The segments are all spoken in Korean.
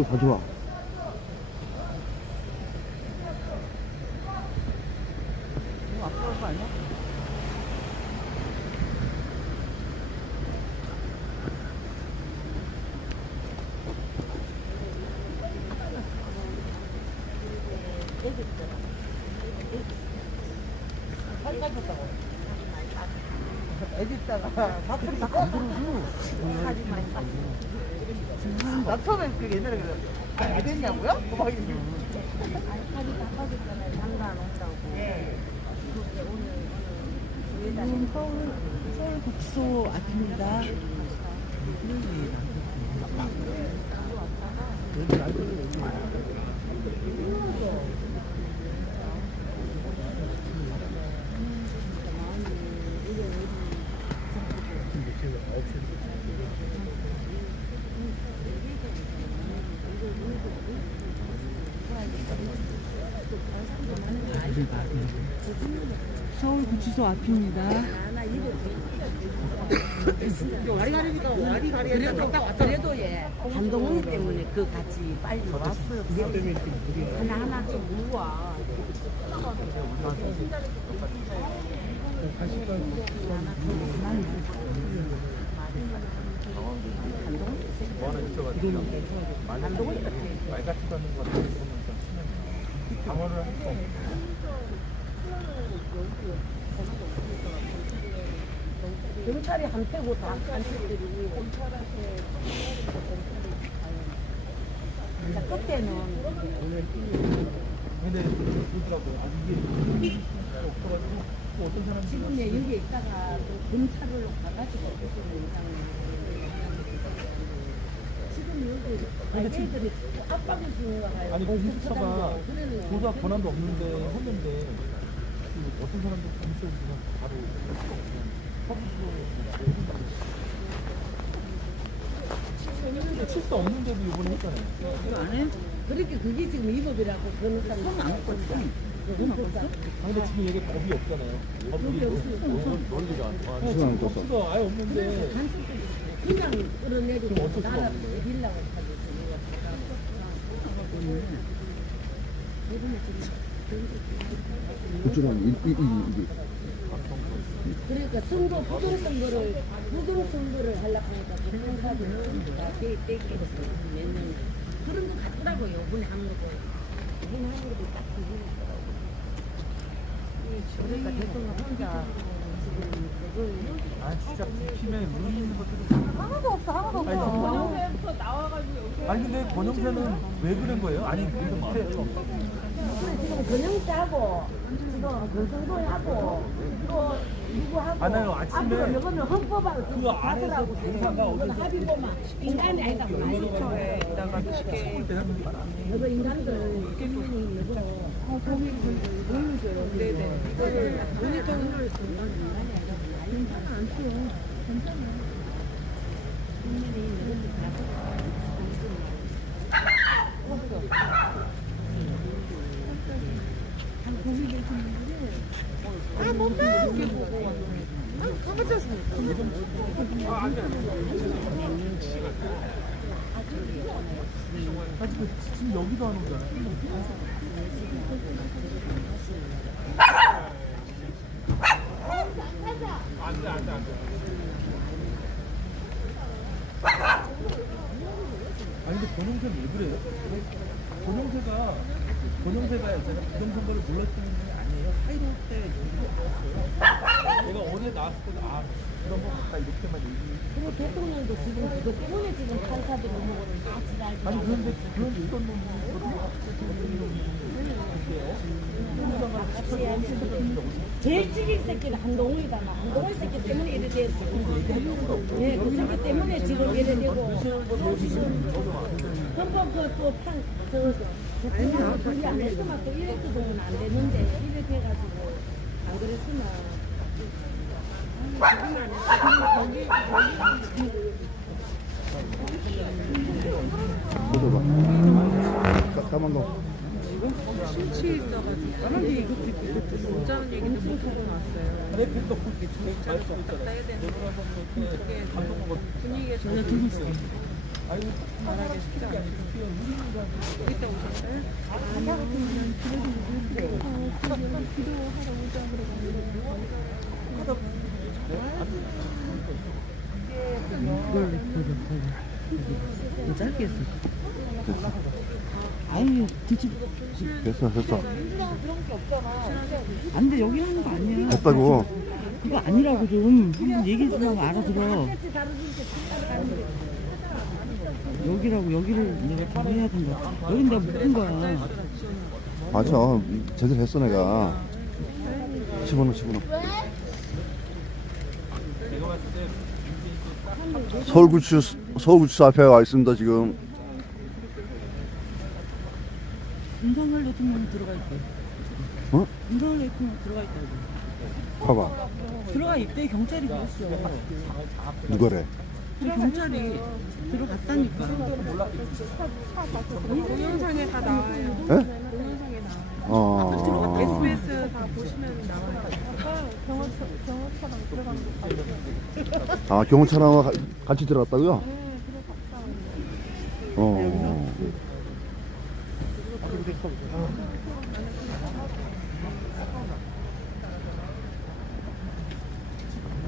또 가져와. 앞으로 거 아니야? 살이 빠졌다고. 애기 있다가 밥을 다 안 살이 많이 빠졌어. 나 처음에 그 옛날에 그래. 왜 됐냐고요? 막 살이 다 빠졌잖아요. 장가 안 온다고. 그게 오늘 서울구치소 앞입니다. 서울구치소 앞입니다. 그래도 예 한동훈이 때문에 그 같이 빨리 왔어요. 하나하나 좀 물어와. 말 같지도 않는 거 보면서 방어를 할 수 없고. 경찰이 한패고 다 간첩들이 경찰한테 그때는 근데 그러더라고요. 아 이게 없어가지고 또 어떤 사람들은 지금 여기 있다가 또 검찰로 가가지고 지금 여기 애들이 압박을 주는 거야. 아니 공수처가 조사 권한도 없는데 했는데 그 어떤 사람들 공수처 그냥 바로 칠수 없는데도 이번에 했잖아요. 안 해? 그렇게 그게 지금 위법이라고 그런 사람 손안 걷어. 아 근데 지금 이게 법이 없잖아요. 법이 논리가 손안 껐어. 법수가 아예 없는데 그냥 끌어내리고 그럼 어쩔 수가 나라 없네. 밀라고 하지 그쪽은 이게. 그러니까 선거 부정선거를 하려고 하니까 공사들은 다 떼끼고 몇년 그런 거 같더라고요. 이번에 한 것도 이번에 한 것도 딱 그러니까 대통령 혼자 지금 그걸 아 진짜 국힘에 의미 있는 것들이 하나도 없어. 권영세부터 나와가지고 아니 근데 권영세는 왜 그런 거예요? 아니 근데 밑에 지금 권영세하고 지금 권성동하고 또 누구하고 아나요, 아침에 앞으로 이거는 헌법하고 그 안에서 대사가 이거는 합의보만 인간이 아니다. 이따가 쉽게 이거 인간들 국민이 이거 거기 보여줘요. 네네. 모니터를 괜찮아 안 써. 괜찮아. 아, 뭔데? 아, 가만있었으니까. 아 지금 여기도 안 오잖아요. 아니 근데 권영세는 왜 그래요? 권영세가 있잖아요. 부정선거를 몰랐던 게 아니에요. 사이로 때 얘기가 없었어요. 내가 어제 나왔을 때도 아 그런 거 같다 이렇게만 얘기. 그리고 대통령도 지금 그거 때문에 지금 판사들이 오는 다 지랄. 아니 그런데 어떤 놈이 제일 찌질 새끼는 한동훈이잖아. 한동훈 새끼 때문에 이래 됐어. 예, 그 새끼 때문에 지금 이래 되고. 그거 그또판 대통령 둘이 안 했으면 또 이렇게 되면 안 되는데 이렇게 해가지고 안 그랬으면. 먹어봐. 까만 거. 심취해 있어가지고. 나는 이것도 진짜는 얘기 엄청 적어 놨어요. 레필도 대충 잘 쓰고 있잖아. 따야 되는 내가 한번 이렇게 감독하고 분위기가 전혀 들고 있어. 아이고 편하게 진짜 우리 여기다 오셨어요? 짧게 했어. 아유, 뒤집. 됐어. 안 돼, 여기 하는 거 아니야. 됐다고. 그거 아니라고 좀. 한번 얘기해주면 알아들어. 여기라고, 여기를 내가 다 해야 된다. 여긴 내가 묶은 거야. 맞아. 제대로 했어, 내가. 집어넣어. 서울구치소 앞에 와 있습니다, 지금. 윤석열 대통령 들어가 있대. 어? 윤석열 대통령 들어가 있다고. 봐봐. 들어가 있대, 경찰이 그랬어. 누가래? 그 경찰이 들어갔다니까. 동영상에 다 나와요. 에? 동영상에 나와요. SBS 다 보시면 나와요. 경호처럼 들어가는 거 봐요. 아, 경호차랑 같이 들어갔다고요? 어.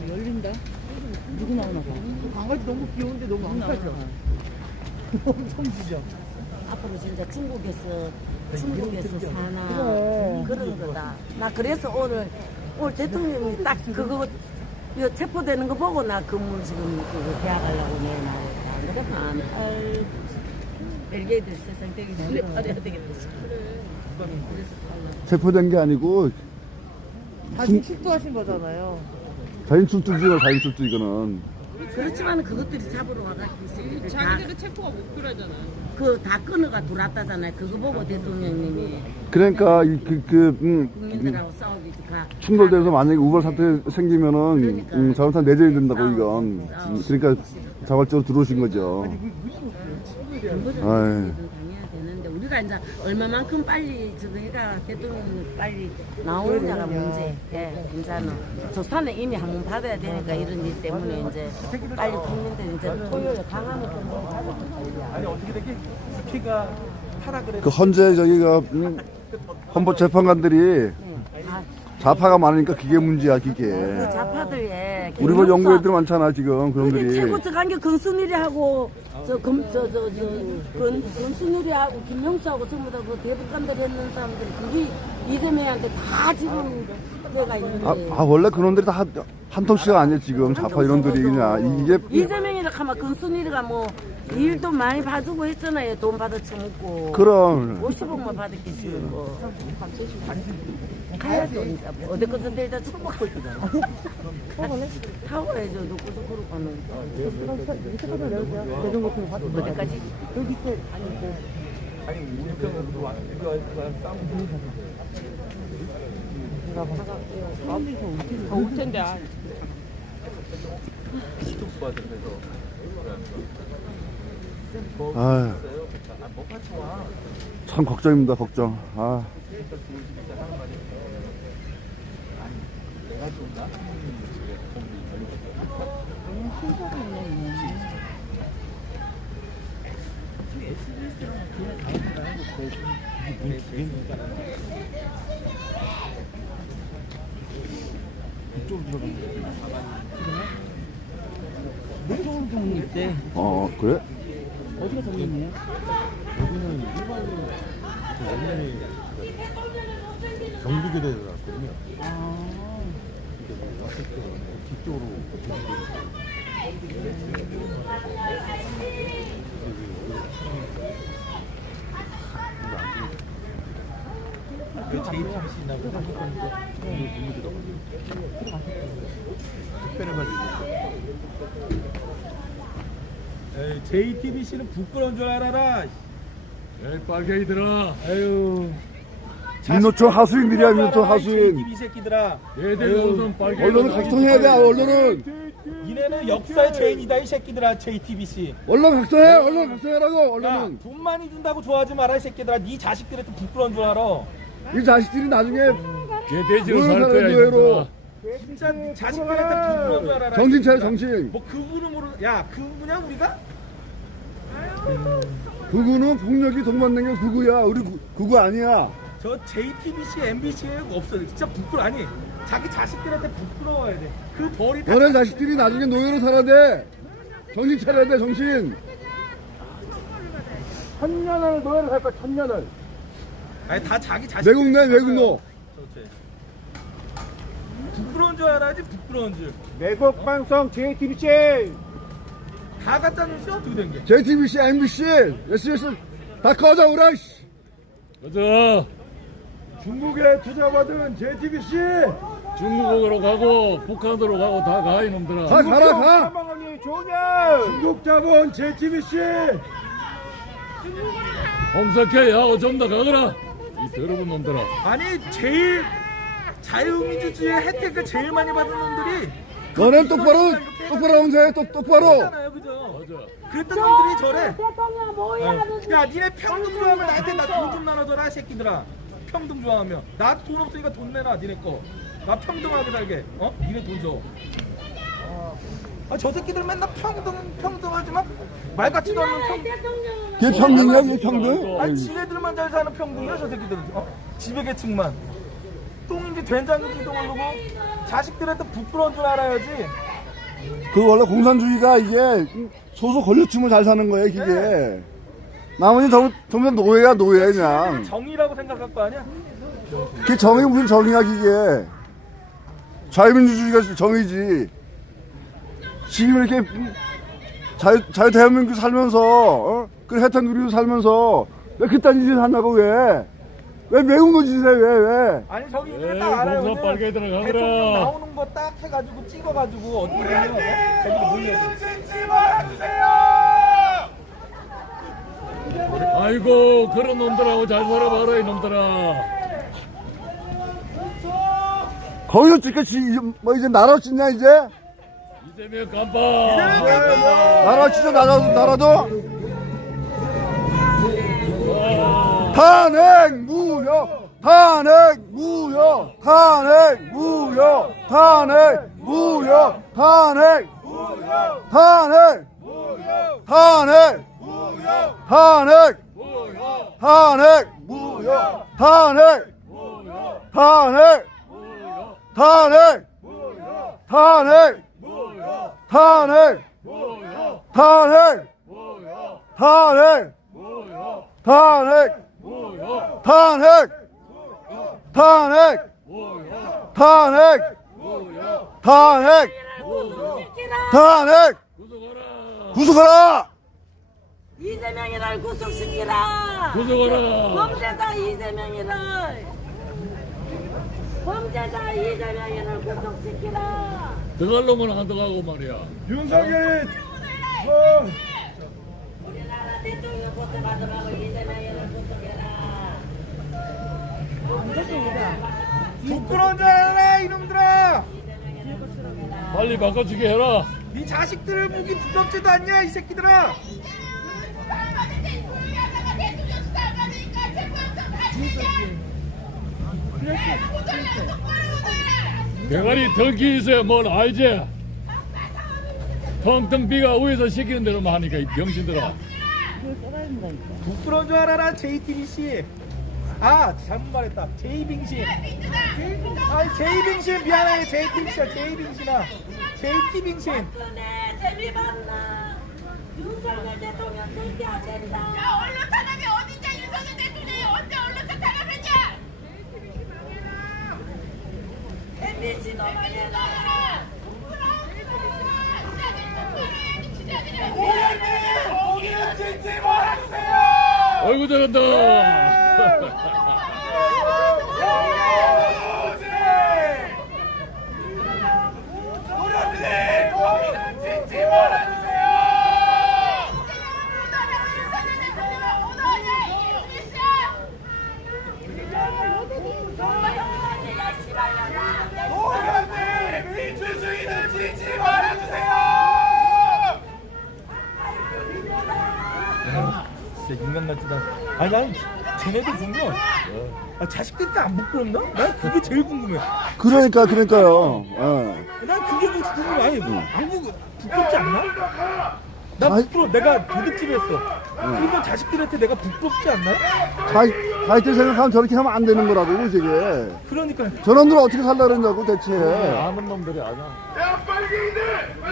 열린다. 누구 나오나 봐. 강아지 너무 귀여운데 너무 안 가져. 엄청 부져. 앞으로 진짜 중국에서 사나 그런 거다. 나 그래서 오늘 대통령이 딱 그거 이거 체포되는 거 보고 나 근무 지금 그거 계약하려고 내일 나왔다. 안 그러면 할 벨기에들 세상 되기 전에 팔아야 되겠다. 그래서 체포된 게 아니고 자진 출두하신 거잖아요. 자인 출두지요, 자인 출두 이거는. 그렇지만 그것들이 잡으러 와가지고 있으니까 자기들은 체포가 못 그러잖아요. 그다 끊어가 들어왔다잖아요. 그거 보고 대통령님이 그러니까 국민들하고 싸우기 가. 충돌돼서 만약에 우발 사태 생기면은 그러니까. 자동차 내줘야 된다고 싸우고, 이건. 싸우고. 그러니까 자발적으로 들어오신 거죠. 그거를 아이. 당해야 되는데 우리가 이제 얼마만큼 빨리 저거 해가 대통령이 빨리 나오느냐가 문제. 예, 이제는 조사는 이미 한 번 받아야 되니까 이런 일 때문에 이제 빨리 국민들 이제 토요일 강화문 좀 가서 아니 어떻게 되게 스키가 하라 그래. 그 헌재 저기가 헌법 재판관들이 아, 좌파가 많으니까 그게 문제야, 그게. 그 좌파들의 우리 뭐 연구 애들 많잖아, 지금 그게 그런들이. 최고 저간게 건순일이하고 건순일이하고 김명수하고 전부 다 그 대북관들 했는 사람들이 그게 이재명한테 다 지금 내가 있는데 원래 그놈들이 다 한통씨가 아니야, 지금. 좌파 이런들이 그냥. 이게 이재명이라 하면 건순일이가 뭐 일도 많이 봐주고 했잖아요. 돈 받아 처먹고 그럼 50억만 받았겠지 뭐. 가야죠 이제 뭐. 어디 것은 데다 축복하고 타고 가야죠. 놓고서 그러고 가는 거 어디까지? 여기 밑에 아니 우리 병으로 왔는데 싸움. 더 올 텐데. 시독 받으면서. 아유, 참 걱정입니다, 걱정. 아. 무서운 경우 있대. 그래? 어디가 정리해요? 옛날에 경비교대에 들어갔거든요. 왔을 때 뒤쪽으로 그 JTBC나고 특별히 가지고 JTBC는 부끄러운 줄 알아라. 에이 빨갱이들아, 아유. 민노총 하수인들이야, 민노총 하수인. JTBC 새끼들아. 얘들 무슨 빨갱이 언론은 각성해야 돼, 언론은. 니네는 역사의 죄인이다 이 새끼들아. JTBC. 언론 각성해, 언론 각성해라고, 야, 언론은. 돈 많이 준다고 좋아하지 마라 이 새끼들아. 네 자식들한테 부끄러운 줄 알아. 이 자식들이 나중에 걔 돼지로 살 그런 거야 사람들 이놈들아. 진짜 네 자식들한테 부끄러운 줄 알아라. 정신 차려, 정신. 뭐 그분은 모르. 야 그분이야 우리가? 구구는 폭력이 동반된 게 구구야. 우리 구구 아니야. 저 JTBC, MBC에 없어요. 진짜 부끄러 아니 자기 자식들한테 부끄러워야 돼. 그 벌이 다 너네 자식들이 나중에 노예로 살아야 돼. 정신 차려야 돼, 정신. 천년을 노예를 할 거야, 천년을. 아니 다 자기 자식. 외국 내, 외국 노. 그렇지. 부끄러운 줄 알아야지 부끄러운 줄. 외국 방송 JTBC. 다 갖다 놓으시 어떻게 된 게? JTBC, MBC, SBS 다 꺼져, 오라, 씨. 가자. 중국에 투자받은 JTBC. 중국으로 가고 북한으로 가고 다 가 이놈들아. 다 가라, 가. 중국 자본 JTBC. 홍석현 야호 좀 더 가거라. 이 더러운 놈들아. 아니 제일 자유민주주의 혜택을 제일 많이 받은 놈들이 너넨 똑바로 홍사해, 똑바로. 하잖아요, 그죠? 맞아. 그랬던 놈들이 저래. 대통령 뭐야? 야, 니네 평등 좋아하면 나한테 나 돈 좀 나눠줘라, 이 새끼들아. 평등 좋아하면 나 돈 없으니까 돈 내놔, 니네 거. 나 평등하게 살게. 어? 니네 돈 줘. 아, 저 새끼들 맨날 평등하지만 말 같지도 않는 평등. 걔 평등이야, 걔 평등? 아니, 지네들만 잘 사는 평등이야, 저 새끼들은. 어? 지배계층만. 똥인지 된장인지도 모르고 자식들한테 부끄러운 줄 알아야지. 그 원래 공산주의가 이게 소소 권력층을 잘 사는 거야, 이게. 나머지 전부 다 노예야, 노예, 그냥. 정의라고 생각할 거 아니야? 그게 정이 무슨 정이야, 그게. 자유민주주의가 정이지. 지금 이렇게 자유 대한민국 살면서, 어? 그 혜택 누리고 살면서, 왜 그딴 짓을 하냐고, 왜? 왜 매운 거 짓을 해, 왜? 아니, 저기 에이, 이제 딱 알아요. 공사 빨개 왜냐면 들어가거라. 대통령 나오는 거 딱 해가지고 찍어가지고 어떻게 보면 저기도 몰려야 돼. 아이고 그런 놈들하고 잘 살아봐라 이놈들아. 거기서 찍겠지, 뭐 이제 나라 짓냐, 이제? 이재명 깜빡. 나라 진짜 나라도? 탄핵 무효! 탄핵 무효! 탄핵 무효! 탄핵 무효! 탄핵 무효! 탄핵 무효! 탄핵 무효! 탄핵 무효! 탄핵 무효! 탄핵 무효! 탄핵 무효! 탄핵 무효! 탄핵 무효! 탄핵 무효! 탄핵 무효! 탄핵 무효! 탄핵! 탄핵! 탄핵! 탄핵! 탄핵! 탄핵! 구속하라! 이재명이를 구속시키라. 구속하라. 범죄자 이재명이를. 범죄자 이재명이를 구속시키라. 들어갈 놈은 안 들어가고 말이야. 윤석열! 우리나라 대통령 구속하더라고 이재명이를 구속해라. 부끄러운 줄 알아, 이놈들아. 빨리 바꿔주게 해라. 네 자식들을 보기 부럽지도 않냐, 이 새끼들아. 대가리 덩기 있어야 뭘 알지? 텅텅 비가 위에서 시키는 대로만 하니까 이 병신들아. 부끄러운 줄 알아라, JTBC. 아, 잘못 말했다. 제이빙신. 아니, 제이빙신 미안해. JTBC야, 제이빙신아. JT빙신. 박근혜 재미봤나. 윤석열 대통령 새끼야 된다. 야, 언론 탄압이 어딨냐? 윤석열 대통령이 언제 언론사 탄압했냐? MBC 너만해라. 오기는 진지 몰아주세요! 아이고 잘한다. 오기는 진지 몰아주세요! 오기는 민주주의는 진지 말아주세요! 진짜 인간 같지도 않아. 아니, 난 쟤네들 보면 아, 자식들이 안 부끄럽나? 난 그게 제일 궁금해. 그러니까요. 예. 난 그게 뭐 궁금해. 아니, 안 부끄럽지 않나? 나 아이. 부끄러워. 내가 도둑질했어. 그러면 자식들한테 내가 부끄럽지 않나요? 자기들 생각하면 저렇게 하면 안 되는 거라고, 저게. 그러니까 저놈들 어떻게 살다 그러냐고, 대체. 아는 놈들이 아니야.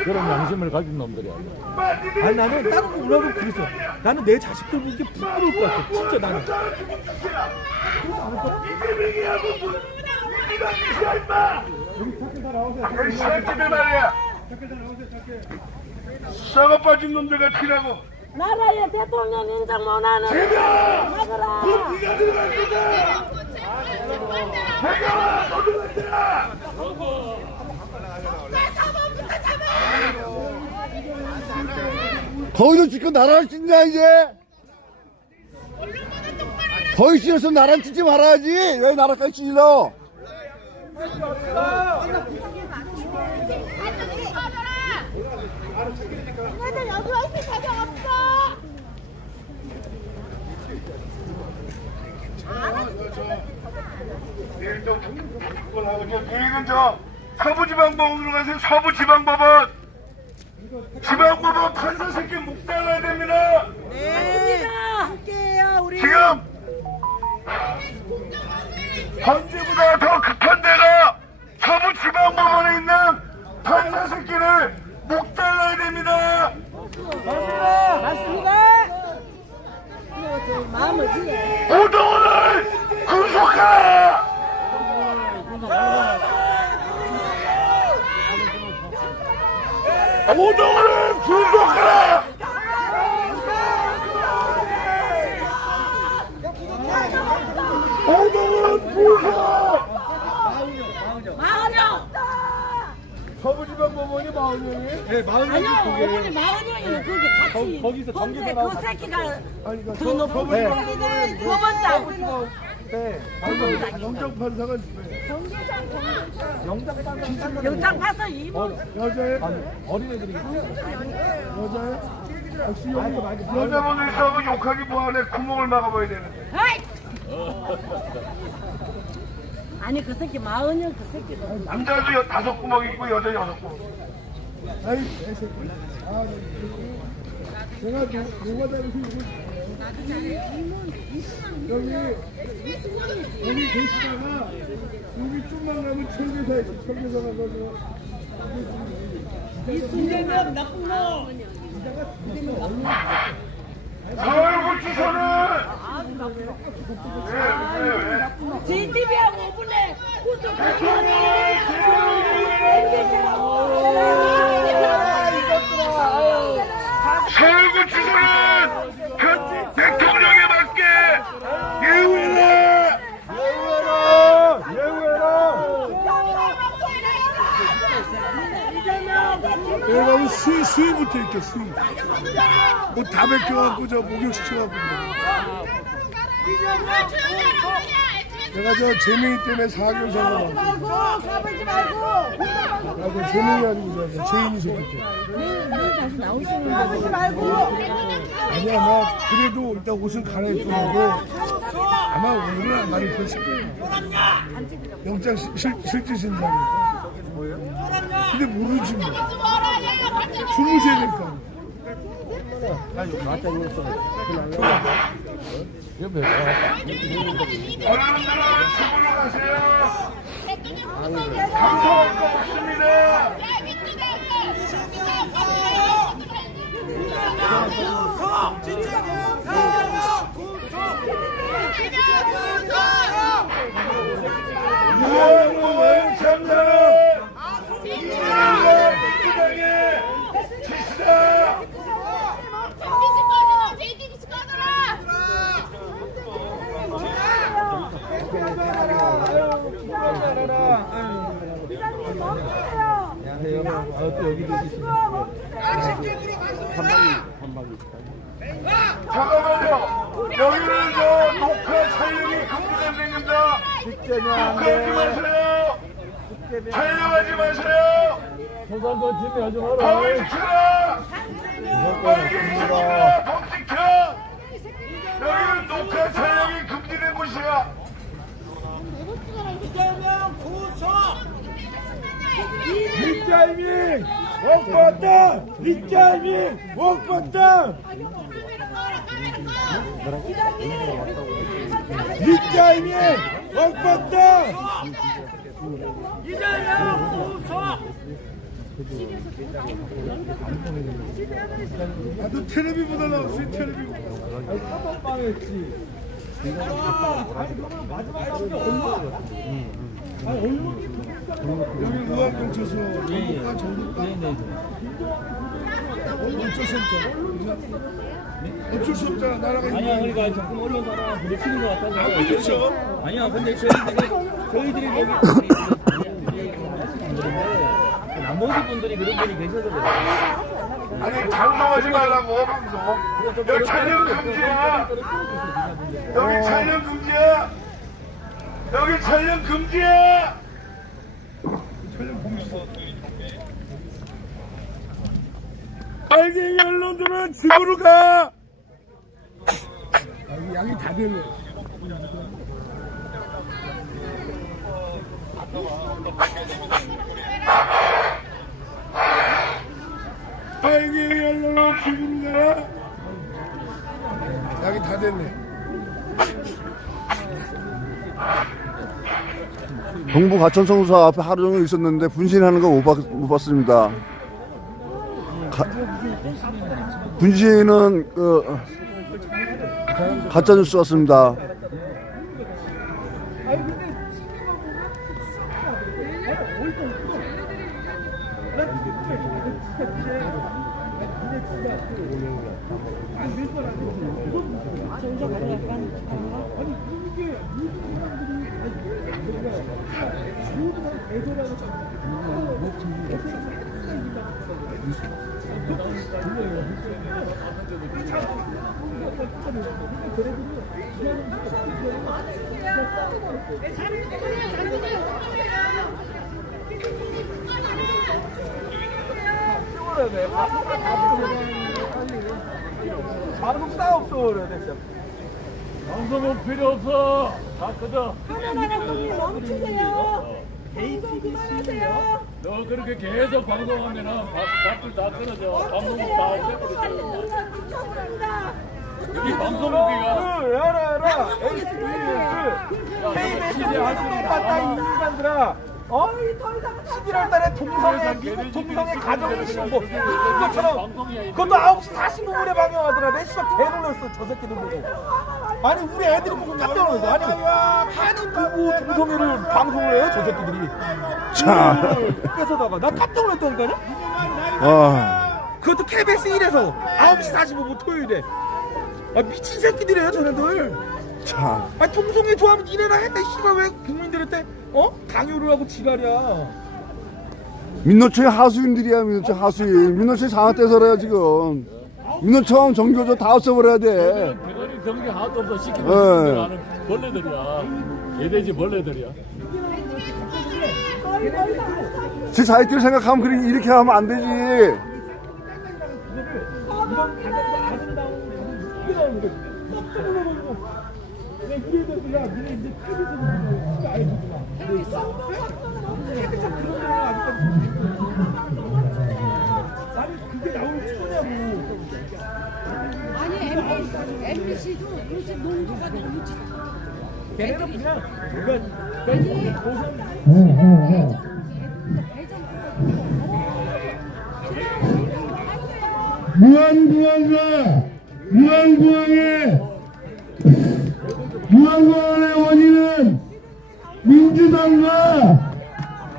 그런 양심을 가진 놈들이 아니야. 아니 나는 다른 거 몰라도 그랬어. 나는 내 자식들 보는 게 부끄러울 것 같아. 진짜 나는. 이 새끼들 말이야. 썩어 빠진 놈들 같으라고. 나라의 대통령 인정 못하는 나가라. 네가 들어갈 거다. 내가 너들 같아. 거기서 지금 나라를 찍냐, 이제? 거기 찍어서 나라를 찍지 말아야지. 왜 나라까지 찍어? 얘네들 여기 와 있을 자격 없어. 내일 또 하고 내일은 저 서부지방법원으로 가세요. 서부지방법원. 지방법원 판사 새끼 목 잘라야 됩니다. 네. 함께해요 우리. 지금 언제보다 더 급한 데가 서부지방법원에 있는 판사 새끼를 목 잘라야 됩니다. 맞습니다. 마음을 지혜. 오동원을 구속하라. 오동원을 구속하라. 오동원 구속. 마흔형. 서부지방법원이 40명이? 네, 마흔 아니요, 명이 그게. 어머니 마흔형이는 그게 같이. 거기서 범죄 전개가 그 새끼가 그러니까 더 높은 거. 두 번째. 네. 영장 판사가 영장 파서 2번. 여자예요? 어린애들이 여자예요? 여자분을 싸고 욕하기 뭐하네. 구멍을 막아봐야 되는데. 헤이! 아니 그 새끼 마흔형 그 새끼가. 남자도 5구멍 있고 여자 6구멍. 아이, 새끼. 아, 내가 뭐가 다르지? 여기 계시다가 여기 좀만 가면 철교사 있어. 철교사 가서 이순재면 나쁜 놈. 서울구치소는 JTB하고 오픈해. 서울구치소는 현 대통령에 맞게 예우해라. 내가 수위부터 있게 수위. 뭐 다 벗겨갖고 저 목욕시켜갖고 내가 저 재명이 때문에 4개월 살고 가버리지 말고. 나도 재명이 아니고 저 죄인이 새끼 때 가버리지 말고. 아니야 나 그래도 일단 옷을 갈아입고 가고 아마 오늘은 많이 폈을 거야. 영장 실질신다니까. 근데 모르지 뭐. 주무셔야 될 거 아니야. 옆에 여러분들은 집으로 가세요. 감사할 거 없습니다. 유아무원 참사는 민주당의 지시다. 잠깐만요. 여기는 저 녹화 촬영이 금지됩니다. 녹화하지 마세요. 촬영하지 마세요. 소상권 침해하지 마라. 법을 지켜라. 빨리 지켜라. 법 지켜. 여기는 녹화 촬영이 금지된 곳이야. 이재명 구속. 이타이밍 먹봤다 리짜미 먹봤다 리짜미 먹봤다 나도 텔레비보다 나왔어 텔레비보다 사법방했지. 여기 의학경찰서 정부과 정부과 어쩔 수 없잖아 어쩔 수 없잖아 나라가 아니야, 그러니까 조금 언론사가 부딪히는 것 같아서. 안 그렇죠 아니야, 근데 저희들이 나머지 분들이 그런 분이 계셔서 그래요. 아니 방송하지 말라고 방송 여기 촬영 금지야 여기 촬영 금지야 여기 촬영 금지야 촬영 금지 빨갱이 언론들은 집으로 가 양이 다 되네 빨갱이 언론은 집으로 가 양이 다 됐네 동부가천성사 앞에 하루 종일 있었는데 분신하는 거 못 봤습니다. 분신은 가짜뉴스 같습니다. 방송 싸움서 그래야 돼 진짜. 방송은 필요 없어. 다 꺼져. 너 그렇게 계속 방송하면은 답들 다 끊어져. 방송 다 없애버려. 여기 방송국이가 알아. KBS 하시는 봤다 이 인간들아. 11월달에 미국 동성애 가정신고 이것처럼 그것도 9시 45분에 방영하더라. 내 시각 개놀랐어 저 새끼들 보고. 아니 우리 애들이 보고 깜짝 놀랐어. 아니 하는 부부 동성애를 방송을 해요 저 새끼들이. 참. 뺏어다가 나 깜짝 놀랐다니까요. 그것도 KBS 1에서 9시 45분 토요일에. 아 미친 새끼들이에요 저네들. 참. 아니 동성애 좋아하면 니네나 해. 씨발 왜 국민들한테 강요를 하고 지랄이야. 민노총의 하수인들이야. 민노총 하수인. 민노총 상하 떼서래요 지금. 민노총 정교조 다 없애버려야 돼. 대가리 경계 하나도 없어. 시키는 분들 아는 벌레들이야. 개돼지 벌레들이야. 제 자식들 생각하면 그렇게 이렇게 하면 안 되지. 아니 MBC도 요새 농도가 너무 짙어. 걔네는 그냥 무한공원의 원인은 민주당과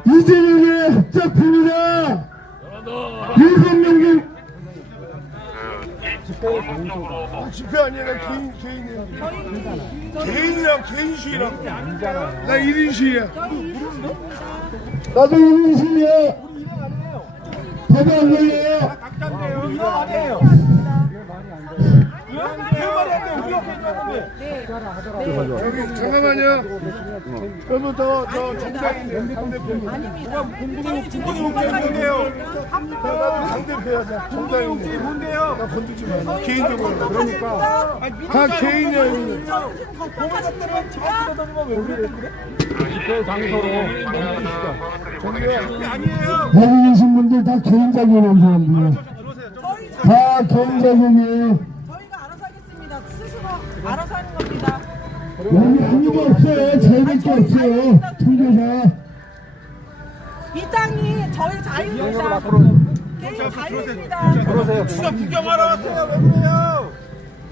이재명의 합작품이다. 일곱 집회 아니야. 개인이랑 개인 시위랑 나 1인 시위야. 나도 1인 시위야. 저도 안 걸려요. 이거 아니에요. 저기 잠깐만요. 그러면 저 정당인 당대표. 뭔데요? 나도 당대표야. 정당인데. 뭔데요? 나 건들지 마. 개인적으로. 그러니까 다 개인이야. 보면 저한테 왜 그래? 제 장소로 여기 계신 분들 다 개인 자격으로 오는 사람들이에요. 다 개인 자격이에요. 저희가 알아서 하겠습니다. 스스로 알아서 하는 겁니다. 여기 아무도 없어요. 저희밖에 없어요. 통계사. 이 땅이 저희 자유입니다. 개인 자유입니다.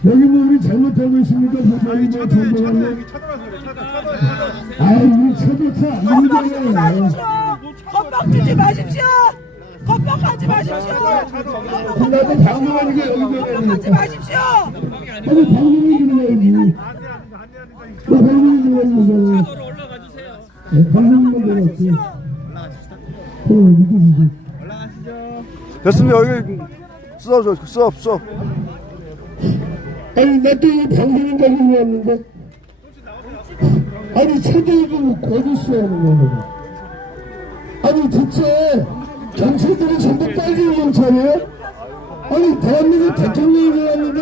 여기 뭐 우리 잘못하고 있습니까? 저희 뭐 정보관에. 아이 우리 차도 안 되잖아요. 겁박주지 마십시오. 겁박하지 마십시오. 나도 방송하니까 여기 겁박하지 마십시오. 아니 방송이 들어가야지. 방송이 들어가야지. 차도로 올라가 주세요. 방송만 들어갔지. 됐습니다. 여기 수업. 아니 나도 이 방송인 가지고 왔는데 아니 차도를 어디서 하는 거야. 아니 대체 경찰들이 전부 빨갱이 경찰이에요? 아니 대한민국 대통령이 왔는데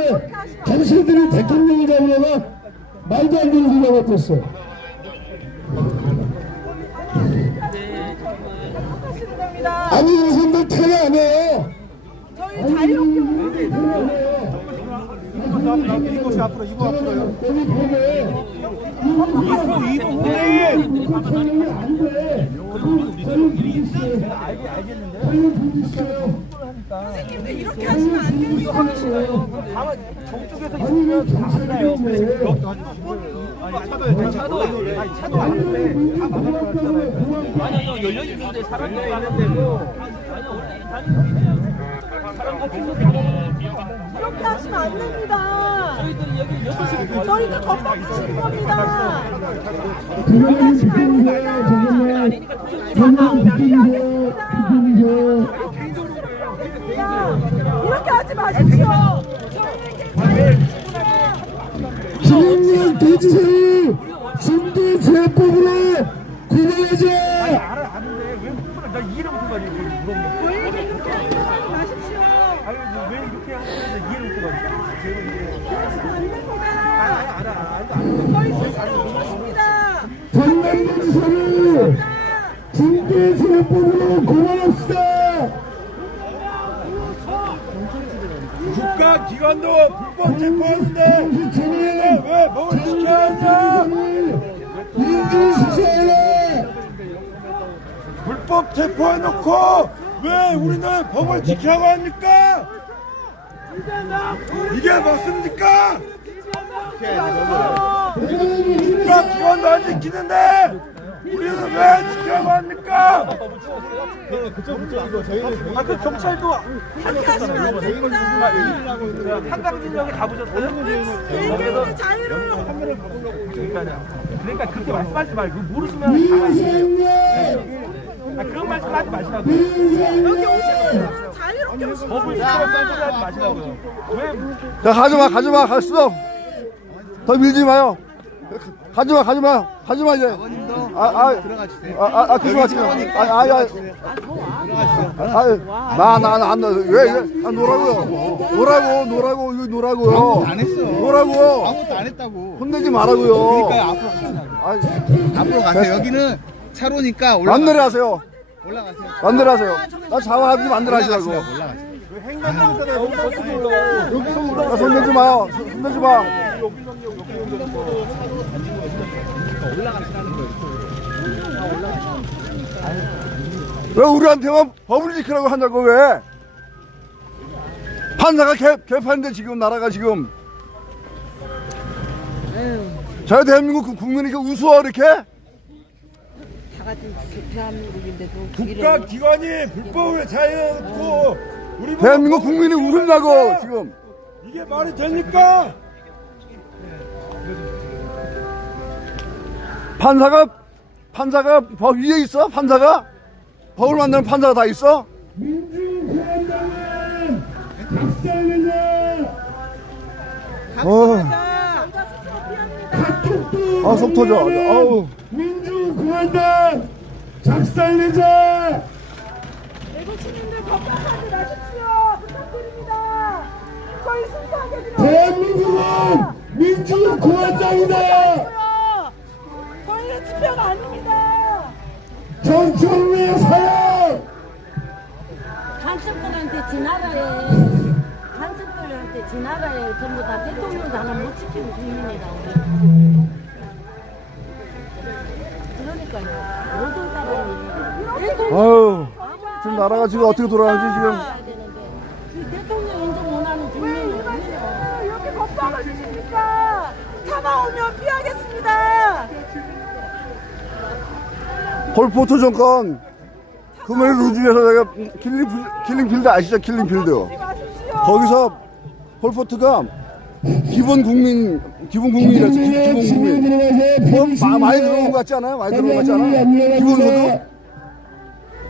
당신들이 대통령이 되려나 말도 안 되는 소리가 같았어. 하시는 겁니다. 아니 이 사람들 태가 안 해요. 저희 자유롭게 옵니다. 이곳이 앞으로 이거 앞으로요. 여기 보면 이거 보내. 안 돼. 선생님들 이렇게 하시면 안 됩니다. 아니요, 열려 있는데 사람들이 있는데도 아니 원래 이렇게 하시면 안 됩니다. 저희들이 여기 6시 저희가 겁박 주시는 겁니다. 이렇게 하지 마십시오. 김영란 도지사를 중대재해법으로 구해야죠. 저희에게 그렇게 하지 마십시오. 저희 스스로 죽었습니다. 전남 도지사를 중대재해법으로 구해합시다. 국가기관도 불법 체포하는데 우리가 왜 법을 지켜야 하냐? 민주수사에 불법 체포해놓고 왜 우리는 법을 지켜야 합니까? 이게 맞습니까? 국가기관도 안 지키는데 우리는 왜 지켜야 합니까? 그 경찰도 이렇게 하시면 안 됩니다. 한강진역에 가보셨어요? 개인의 자유를 그러니까 그렇게 말씀하지 말고 모르시면 당하시네요. 그런 말씀하지 마시라고요. 여기 오시는 분들은 자유롭게 오시는 법을 겁니다. 하지 마시라고요. 왜 자, 가지마, 갔어. 더 밀지 마요. 가지마, 이제. 왜, 노라고요. 아무것도 안 했어. 노라고요. 아무것도 안 했다고. 혼내지 말라고요. 그러니까 앞으로 가세요. 앞으로 가세요. 여기는 차로니까 안 내려가세요. 올라가세요. 안 내려가세요. 나 자화하지 안 내려가시라고. 올라가세요. 손 내지 마요. 손 내지 마. 왜 우리한테만 법을 지키라고 하냐고 왜? 판사가 개판인데 지금 나라가 지금. 저 대한민국 국민이 이렇게 우스워 이렇게? 국가기관이 불법을 자유놓고 우리 대한민국 국민이 웃으냐고 지금. 이게 말이 됩니까? 판사가 법 위에 있어? 판사가? 법을 만드는 판사가 다 있어? 민주공화당은 박살내자. 카톡도 속 터져. 아우. 민주공화당 작살내자. 대구 시민들 겁박하지 마십시오. 부탁드립니다. 저희 순수하게 지금 대한민국은 민주공화당이다. 저희는 집회가 아닙니다. 정청래 사랑! 간첩들한테 지나라에 전부 다 대통령도 하나 못 지키는 국민이다 우리. 그러니까요. 모든 사람이 아유, 지금 나라가 지금 어떻게 돌아가는지 지금. 해야 되는데 이 대통령 인정 못하는 국민은 이렇게 법박을 주십니까? 참아오면 피하겠습니다. 폴포트 정권 금요일 루즈에서 내가 킬링필드 아시죠? 킬링필드. 거기서 폴포트가 기본 국민이랬어. 기본 국민. 뭐 많이 들어온 것 같지 않아요? 많이 들어온 것 같지 않아?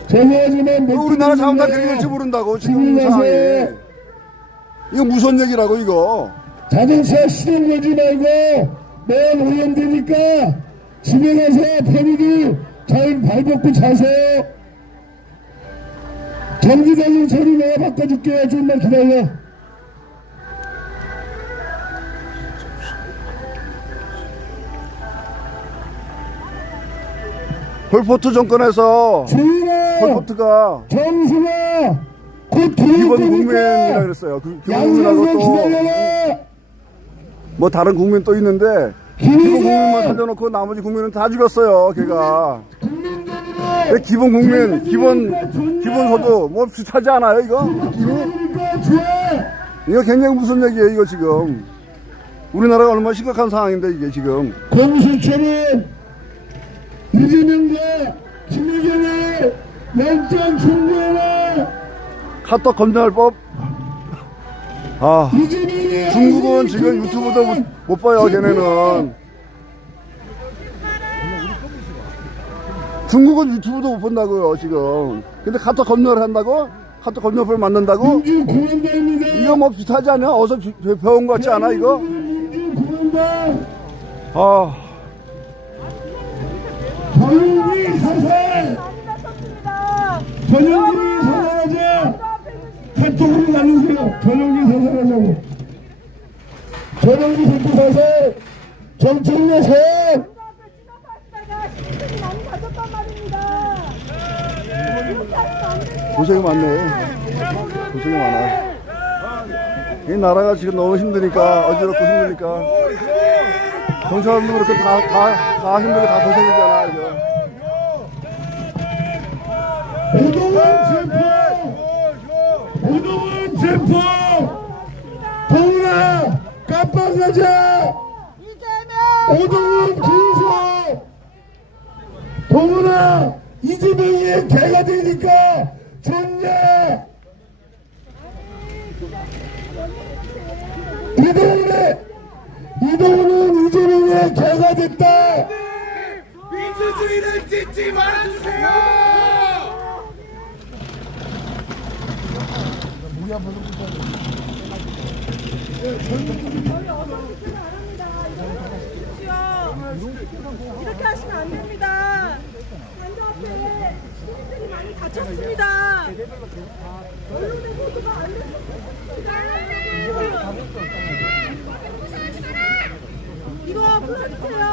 기본소득? 우리나라 잘못 다 그렇게 될지 모른다고 지금 상황이. 이거 무슨 얘기라고 이거. 자동차 시동 걸지 말고 내일 오염되니까 집에 가서 편의도 잘 발벗고 자세요. 전기적인 소리 내가 바꿔줄게요. 좀만 기다려. 폴포트 정권에서 폴포트가 정수가 곧 기본 국민이라 그랬어요. 기본 국민하고 또 뭐 다른 국민 또 있는데 기본 국민만 살려놓고 나머지 국민은 다 죽였어요. 걔가. 기본 국민, 기본소득 뭐 비슷하지 않아요 이거? 이거 굉장히 무슨 얘기예요 이거 지금. 우리나라가 얼마나 심각한 상황인데 이게 지금. 공수처는 이재명과 김의겸의 영장 청구하라. 카톡 검증할 법. 아, 중국은 지금 유튜브도 못 봐요 걔네는. 중국은 유튜브도 못 본다고요 지금. 근데 카톡 검증을 한다고? 카톡 검증법을 만든다고? 이거 뭐 비슷하지 않냐? 어서 배운 것 같지 않아 이거? 아, 전용기 사살! 전용기 사살하자! 카톡으로 나누세요. 전용기 사살하자고. 전용기 선포 사살! 정청래 사살! 고생이 많네. 고생이 많아. 이 나라가 지금 너무 힘드니까, 어지럽고 힘드니까. 경찰도 그렇고 다 힘들고 다 고생이잖아, 이거. 오동원 체포! 동훈아! 깜빡하자! 오동원 기소! 동훈아! 이재명이 개가 되니까 좋냐? 이동훈은 이재명의 개가 됐다! 민주주의를 찢지 말아주세요. 이렇게 하시면 안 됩니다. 관저 앞에 시민들이 많이 다쳤습니다. 언론의 보도가 안 됐습니다. 이거 불러주세요.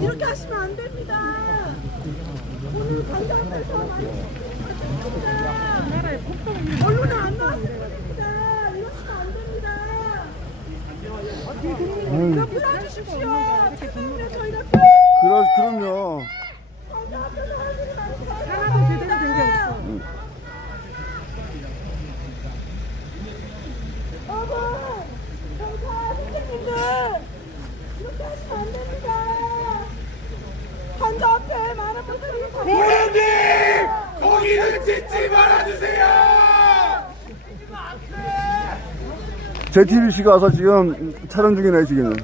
이렇게 하시면 안 됩니다. 오늘 관저 앞에서 많이 다쳤습니다. 언론에 안 나왔으면 됩니다. 이러시면 안 됩니다. 이거 불러주십시오. 잠깐만요. 저희가 그럼요. 하나도 제대로 된 게 없어. 여러분, 경찰 선생님들 이렇게 하시면 안 됩니다. 관저 앞에 많은 분들이 보령님 거기를 찢지 말아주세요. JTBC가 와서 지금 촬영 중이네 지금은.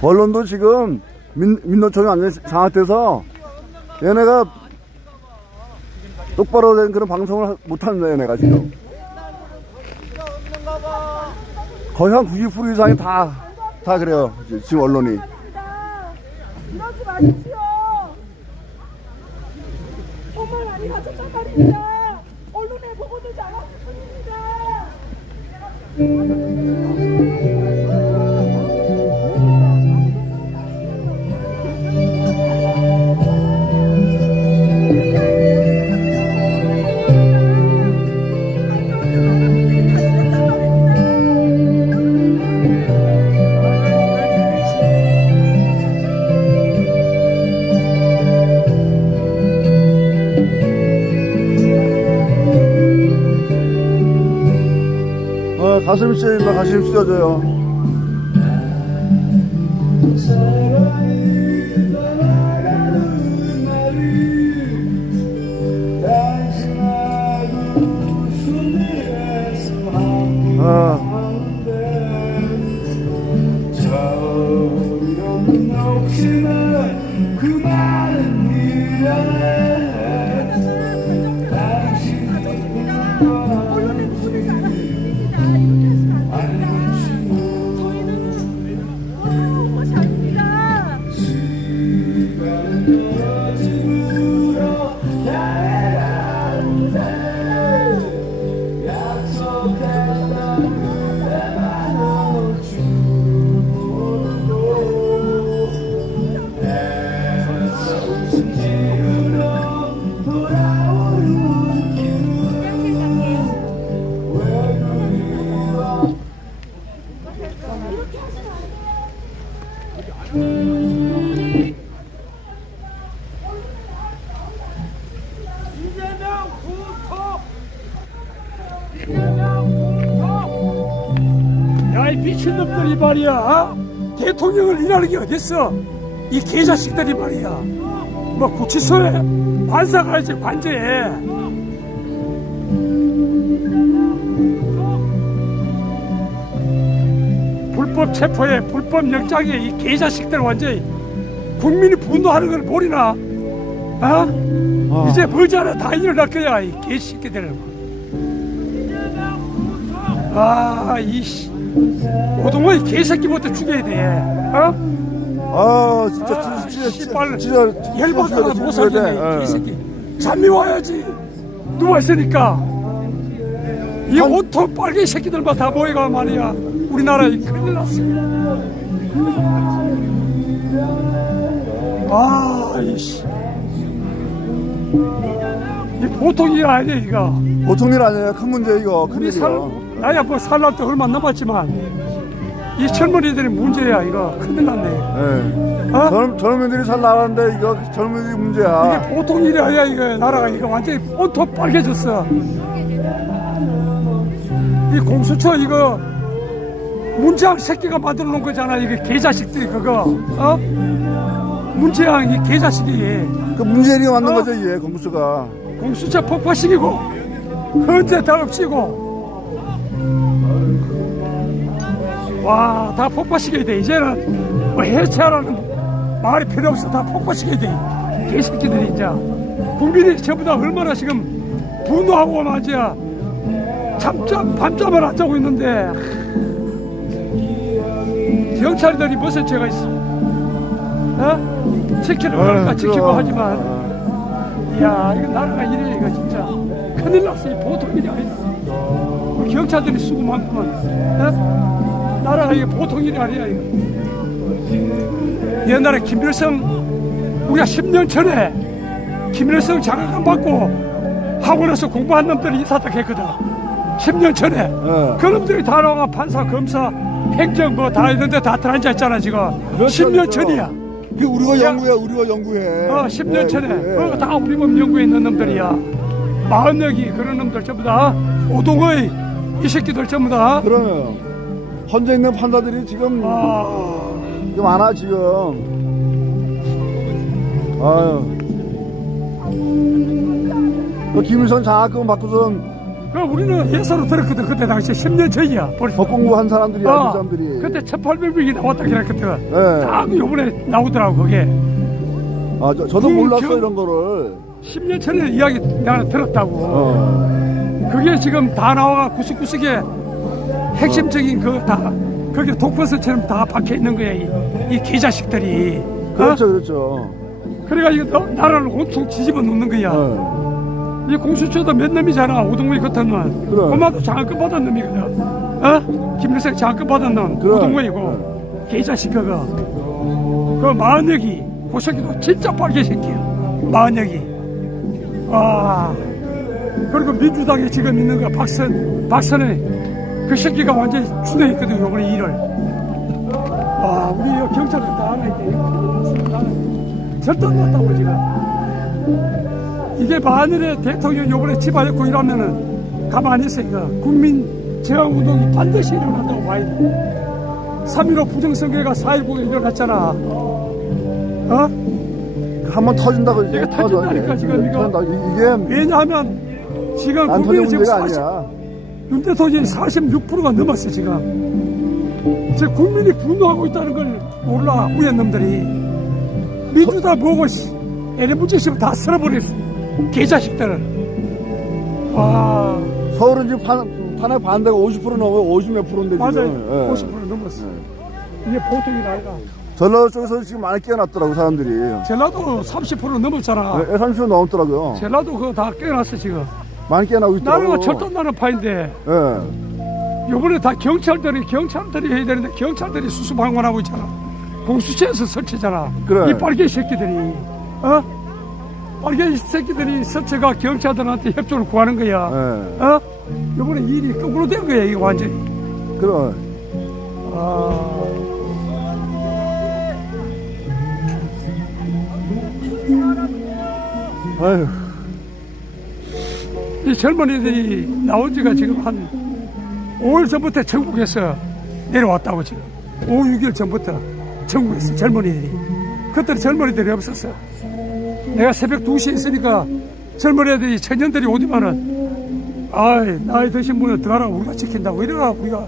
언론도 지금 민노총이 완전히 장악돼서 얘네가 똑바로 된 그런 방송을 못하는 얘네가 지금. 거의 한 90% 이상이 다 그래요 지금 언론이. 이러지 마십시오. 정말 많이 다쳤단 말입니다. 언론에 보고되지 않았을 뿐입니다. 가슴이 찢어진다. 가슴이 찢어져요. 언론에 누구를 잘하십니다. 이렇게 하시면 안 됩니다. 저희는 것이 아닙니다. 야, 이 미친놈들이 말이야. 대통령을 일하는 게 어딨어? 이 개자식들이 말이야. 뭐 구치소에 관사 가야지, 관제에. 불법 체포에 불법 영장에 이 개자식들 완전히 국민이 분노하는 걸 모르나? 어? 이제 머지않아 다 일어날 거야, 이 개새끼들. 아, 이씨. 오동호의 개새끼부터 죽여야 돼. 어? 진짜 씨발, 진짜 열받아가 못 살겠네, 개새끼. 잠이 와야지. 누워 있으니까. 이 온통 빨개 새끼들만 다 모여가 말이야. 우리나라에 큰일 났어. 아, 이씨. 이 보통 일 아니야, 이거. 보통 일 아니에요. 큰 문제 이거. 큰 이 살, 일이야. 나야 뭐 살날 때 얼마 남았지만, 이 젊은이들이 문제야, 이거. 큰일 났네. 예. 어? 젊은이들이 잘 나가는데 이거 젊은이들이 문제야. 이게 보통 일이 아니야, 이거. 나라가 이거 완전히 온통 빨개졌어. 이 공수처 이거 문재양 새끼가 만들어 놓은 거잖아. 이게 개자식들이 그거. 어? 문재양 이 개자식이 그 문재인이 만든 거죠, 이게 공수처가. 공수처 폭파시키고 헌재 다 없이고 와, 다 폭파시켜야 돼. 이제는 뭐 해체하라는 말이 필요 없어. 다 폭파시켜야 돼. 개새끼들이 이제 국민이 전부 다 얼마나 지금 분노하고 말이야. 밤잠을 안 자고 있는데 경찰들이 무슨 죄가 있어? 어? 지키는 거니까 지키고 하지만 이야, 이거 나라가 이래. 이거 진짜 큰일 났어. 이 보통 일이 아니다. 경찰들이 수고 많구만. 어? 나라가 이게 보통 일이 아니야, 이거. 옛날에 김일성, 우리가 10년 전에 김일성 장학금 받고 학원에서 공부한 놈들이 이사탁했거든. 10년 전에. 그 놈들이 다 나와. 판사, 검사, 행정 뭐 다 있는데 다 들어앉아 있잖아, 지금. 10년 전이야. 그 우리가 연구해, 우리가 연구해. 10년 전에. 그거 다 우리 법 연구에 있는 놈들이야. 40명이 그런 놈들 전부 다 오동의 이 새끼들 전부 다. 그러면 헌재 있는 판사들이 지금 지금 많아 지금. 아유. 그 김일성 장학금 받고선 그 우리는 예사로 들었거든. 그때 당시 10년 전이야. 법 공부한 사람들이야, 그 사람들이. 그때 1,800명이 나왔다 그랬거든. 네. 다 요번에 나오더라고, 그게. 저도 몰랐어, 이런 거를. 10년 전에 이야기 내가 들었다고. 그게 지금 다 나와가 구석구석에 핵심적인 그 다, 거기 독버섯처럼 다 박혀 있는 거야, 이 개자식들이. 그렇죠, 그렇죠. 그래가지고 나라를 온통 뒤집어 놓는 거야. 이 공수처도 몇 놈이잖아. 오동무이 같은 놈. 그래. 엄마도 장학금 받은 놈이거든. 어? 김일성 장학금 받은 놈. 그래. 오동무이고. 개자식 그거. 그 마흔여기. 그 새끼도 진짜 빨개 새끼야. 마흔여기. 와. 그리고 민주당에 지금 있는 거 박선혜. 그 새끼가 완전히 주도했거든, 요번에 일을. 와, 우리 경찰들 다 하나 있대. 절대 안 났다고, 지금. 이게 만일에 대통령 요번에 집안했고 이러면은 가만히 있어. 이거 국민 저항운동이 반드시 일어난다고 봐야 돼. 3.15 부정선거가 4.19에 일어났잖아. 한번 터진다고 이게 터진다니까, 지금 이거. 이게 왜냐하면 지금 안 터진 국민의 지금 문제가 40, 아니야. 윤 대통령이 46%가 넘었어 지금. 지금 국민이 분노하고 있다는 걸 몰라 우연 놈들이. 민주당 보고 LM부지심 다 쓸어버렸어. 개자식들을. 와. 서울은 지금 탄핵 반대가 50% 넘어요. 50몇 %인데 지금. 맞아요. 예. 50% 넘었어. 이게 보통이 아니라. 전라도 쪽에서 지금 많이 깨어났더라고 사람들이. 전라도 30% 넘었잖아. 30% 넘었더라고요. 전라도 그거 다 깨어났어 지금. 많이 깨어나고 있더라고요. 나는 철도 나는 파인데 예. 요번에 다 경찰들이 해야 되는데 경찰들이 수수방관하고 있잖아. 공수처에서 설치잖아. 그래. 이 빨개 새끼들이 빨개 새끼들이 설치가 경찰들한테 협조를 구하는 거야. 예. 요번에 일이 거꾸로 된 거야 이거 완전히. 그럼. 아휴. 이 젊은이들이 나온 지가 지금 한 5일 전부터 전국에서 내려왔다고 지금. 5, 6일 전부터 전국에서 젊은이들이. 그때 젊은이들이 없었어. 내가 새벽 2시에 있으니까 젊은이들이 청년들이 오지만은 아이 나이 드신 분은 들어가라 우리가 지킨다고 이래라 우리가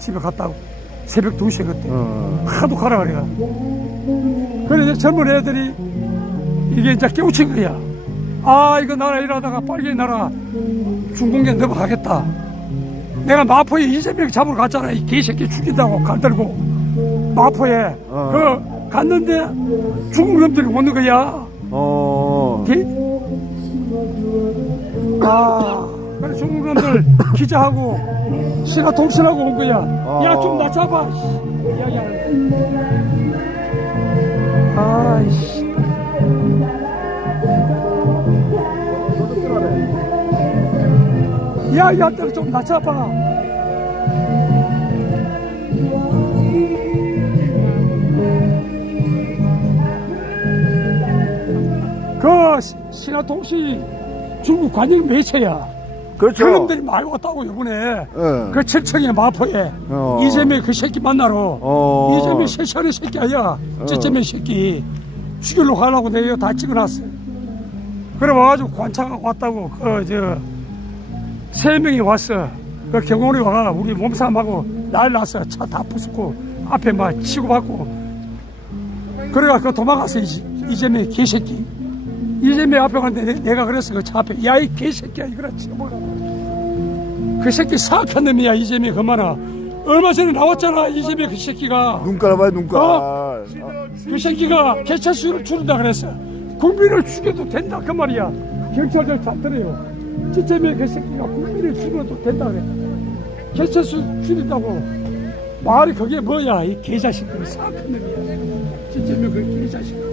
집에 갔다고. 새벽 2시에 그때 하도 가라 그래가. 그래 이제 젊은 애들이 이게 이제 깨우친 거야. 아 이거 나라 일하다가 빨리 나라 중공에 넘어가겠다. 내가 마포에 이재명 잡으러 갔잖아. 이 개새끼 죽인다고 갈 들고 마포에 그 갔는데 중국 놈들이 오는 거야. 그래 중국 놈들 기자하고 신화통신하고 온 거야. 야 좀 나 잡아 이야기하는데. 아이씨. 이야기할 때는 좀 낮춰봐. 그 신화통시 중국 관영 매체야. 그렇죠. 그놈들이 많이 왔다고 이번에. 그 7층에 마포에 이재명 그 새끼 만나러. 이재명 세차리 새끼 아니야. 이재명 새끼 죽이려고 가려고 내가 다 찍어놨어. 그래 와가지고 관차가 왔다고 그 3명이 왔어. 그 경호원이 와가 우리 몸싸움하고 난리 났어. 차 다 부수고 앞에 막 치고받고. 그래가 그 도망갔어. 이재명 개새끼. 이재명 앞에 갔는데 내가 그랬어. 그 차 앞에 야 이 개새끼야 이거라 치워보라. 그 새끼 사악한 놈이야. 이재명 그만아. 얼마 전에 나왔잖아. 이재명 그 새끼가. 눈깔 봐요 눈깔. 그 새끼가 개체수를 줄인다 그랬어. 국민을 죽여도 된다 그 말이야. 경찰들 잡더래요. 이재명 그 새끼가 국민을 죽여도 된다 그래. 개체수 줄인다고. 말이 그게 뭐야. 이 개자식들 사악한 놈이야. 이재명 그 개자식.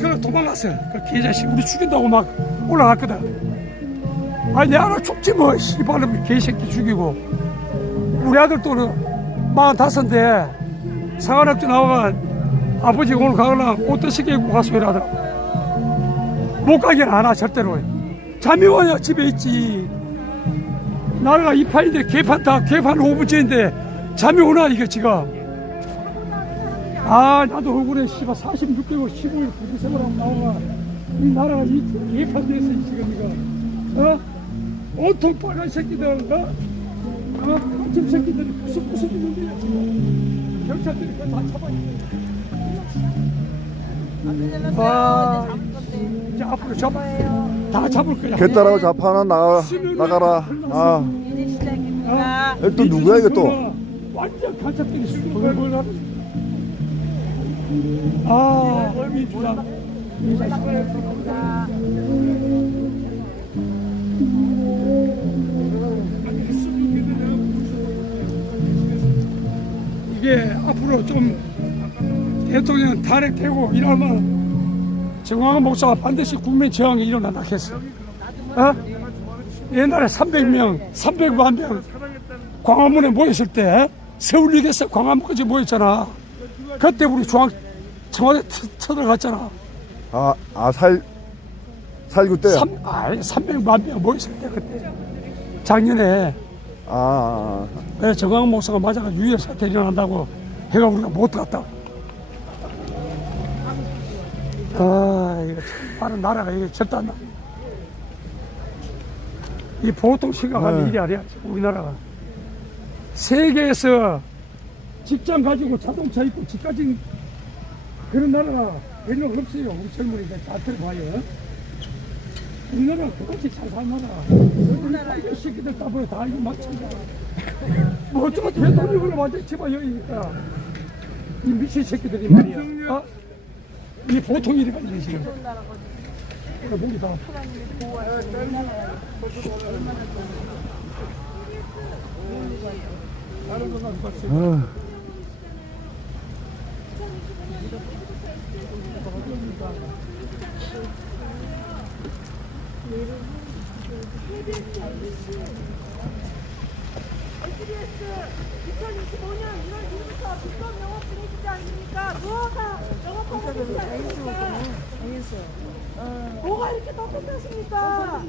그래 도망갔어. 그 개자식 우리 죽인다고 막 올라갔거든. 아니 내 하나 죽지 뭐. 씨발놈 개새끼 죽이고. 우리 아들 또는 45인데 상한학교 나와가 아버지 오늘 가을날 옷도 시계 입고 가서 일하더라고. 못 가긴 안 와 절대로. 잠이 와야 집에 있지. 나라가 이파인데 개판 5분째인데 잠이 오나 이게 지금. 나도 억울해. 씨발 46개월 15일 부부생활하고 나와가 이 나라가 이 개판 됐어 지금 이거. 온통 빨간 새끼들 같은 새끼들이 무슨 일이야 지금. 경찰들이 그거 다 잡아야 돼. 이제 앞으로 다 잡을 거야. 개딸하고 자파 하나 나가라. 이제 시작입니다. 또 누구야 이게 또? 완전 간첩들이 수고를 하는. 민주당. 이게 앞으로 좀 대통령 탄핵되고 이러면 정황훈 목사가 반드시 국민 저항이 일어난다 했어. 옛날에 300만 명 광화문에 모였을 때 서울역에서 광화문까지 모였잖아. 그때 우리 청와대 쳐들어갔잖아. 4.19 때? 300만 명 모였을 때 그때. 작년에 아, 정광 목사가 맞아가지고 유해 사태 일어난다고 해가 우리가 못 갔다. 이거 참 나라가 이게 절대 안 나. 이 보통 생각하는 일이 아니야. 우리나라가 세계에서 직장 가지고 자동차 있고 집 가진 그런 나라가 별로 없어요. 우리 젊은이들 다 들어봐요. 우리나라 그같이 잘 사는 나라. 우리나라 이 새끼들 따보여 다 이거 마찬가지야. 뭐 어쩌고 대통령을 완전히 집어 여기 있다. 이 미친 새끼들이 말이야. 이 보통 일이 아니지 지금. 목이 다. SBS 2025년 1월 1일부터 불법 영업 중이시지 않습니까? 무허가 영업하고 계시지 않습니까? 뭐가 이렇게 떳떳하십니까?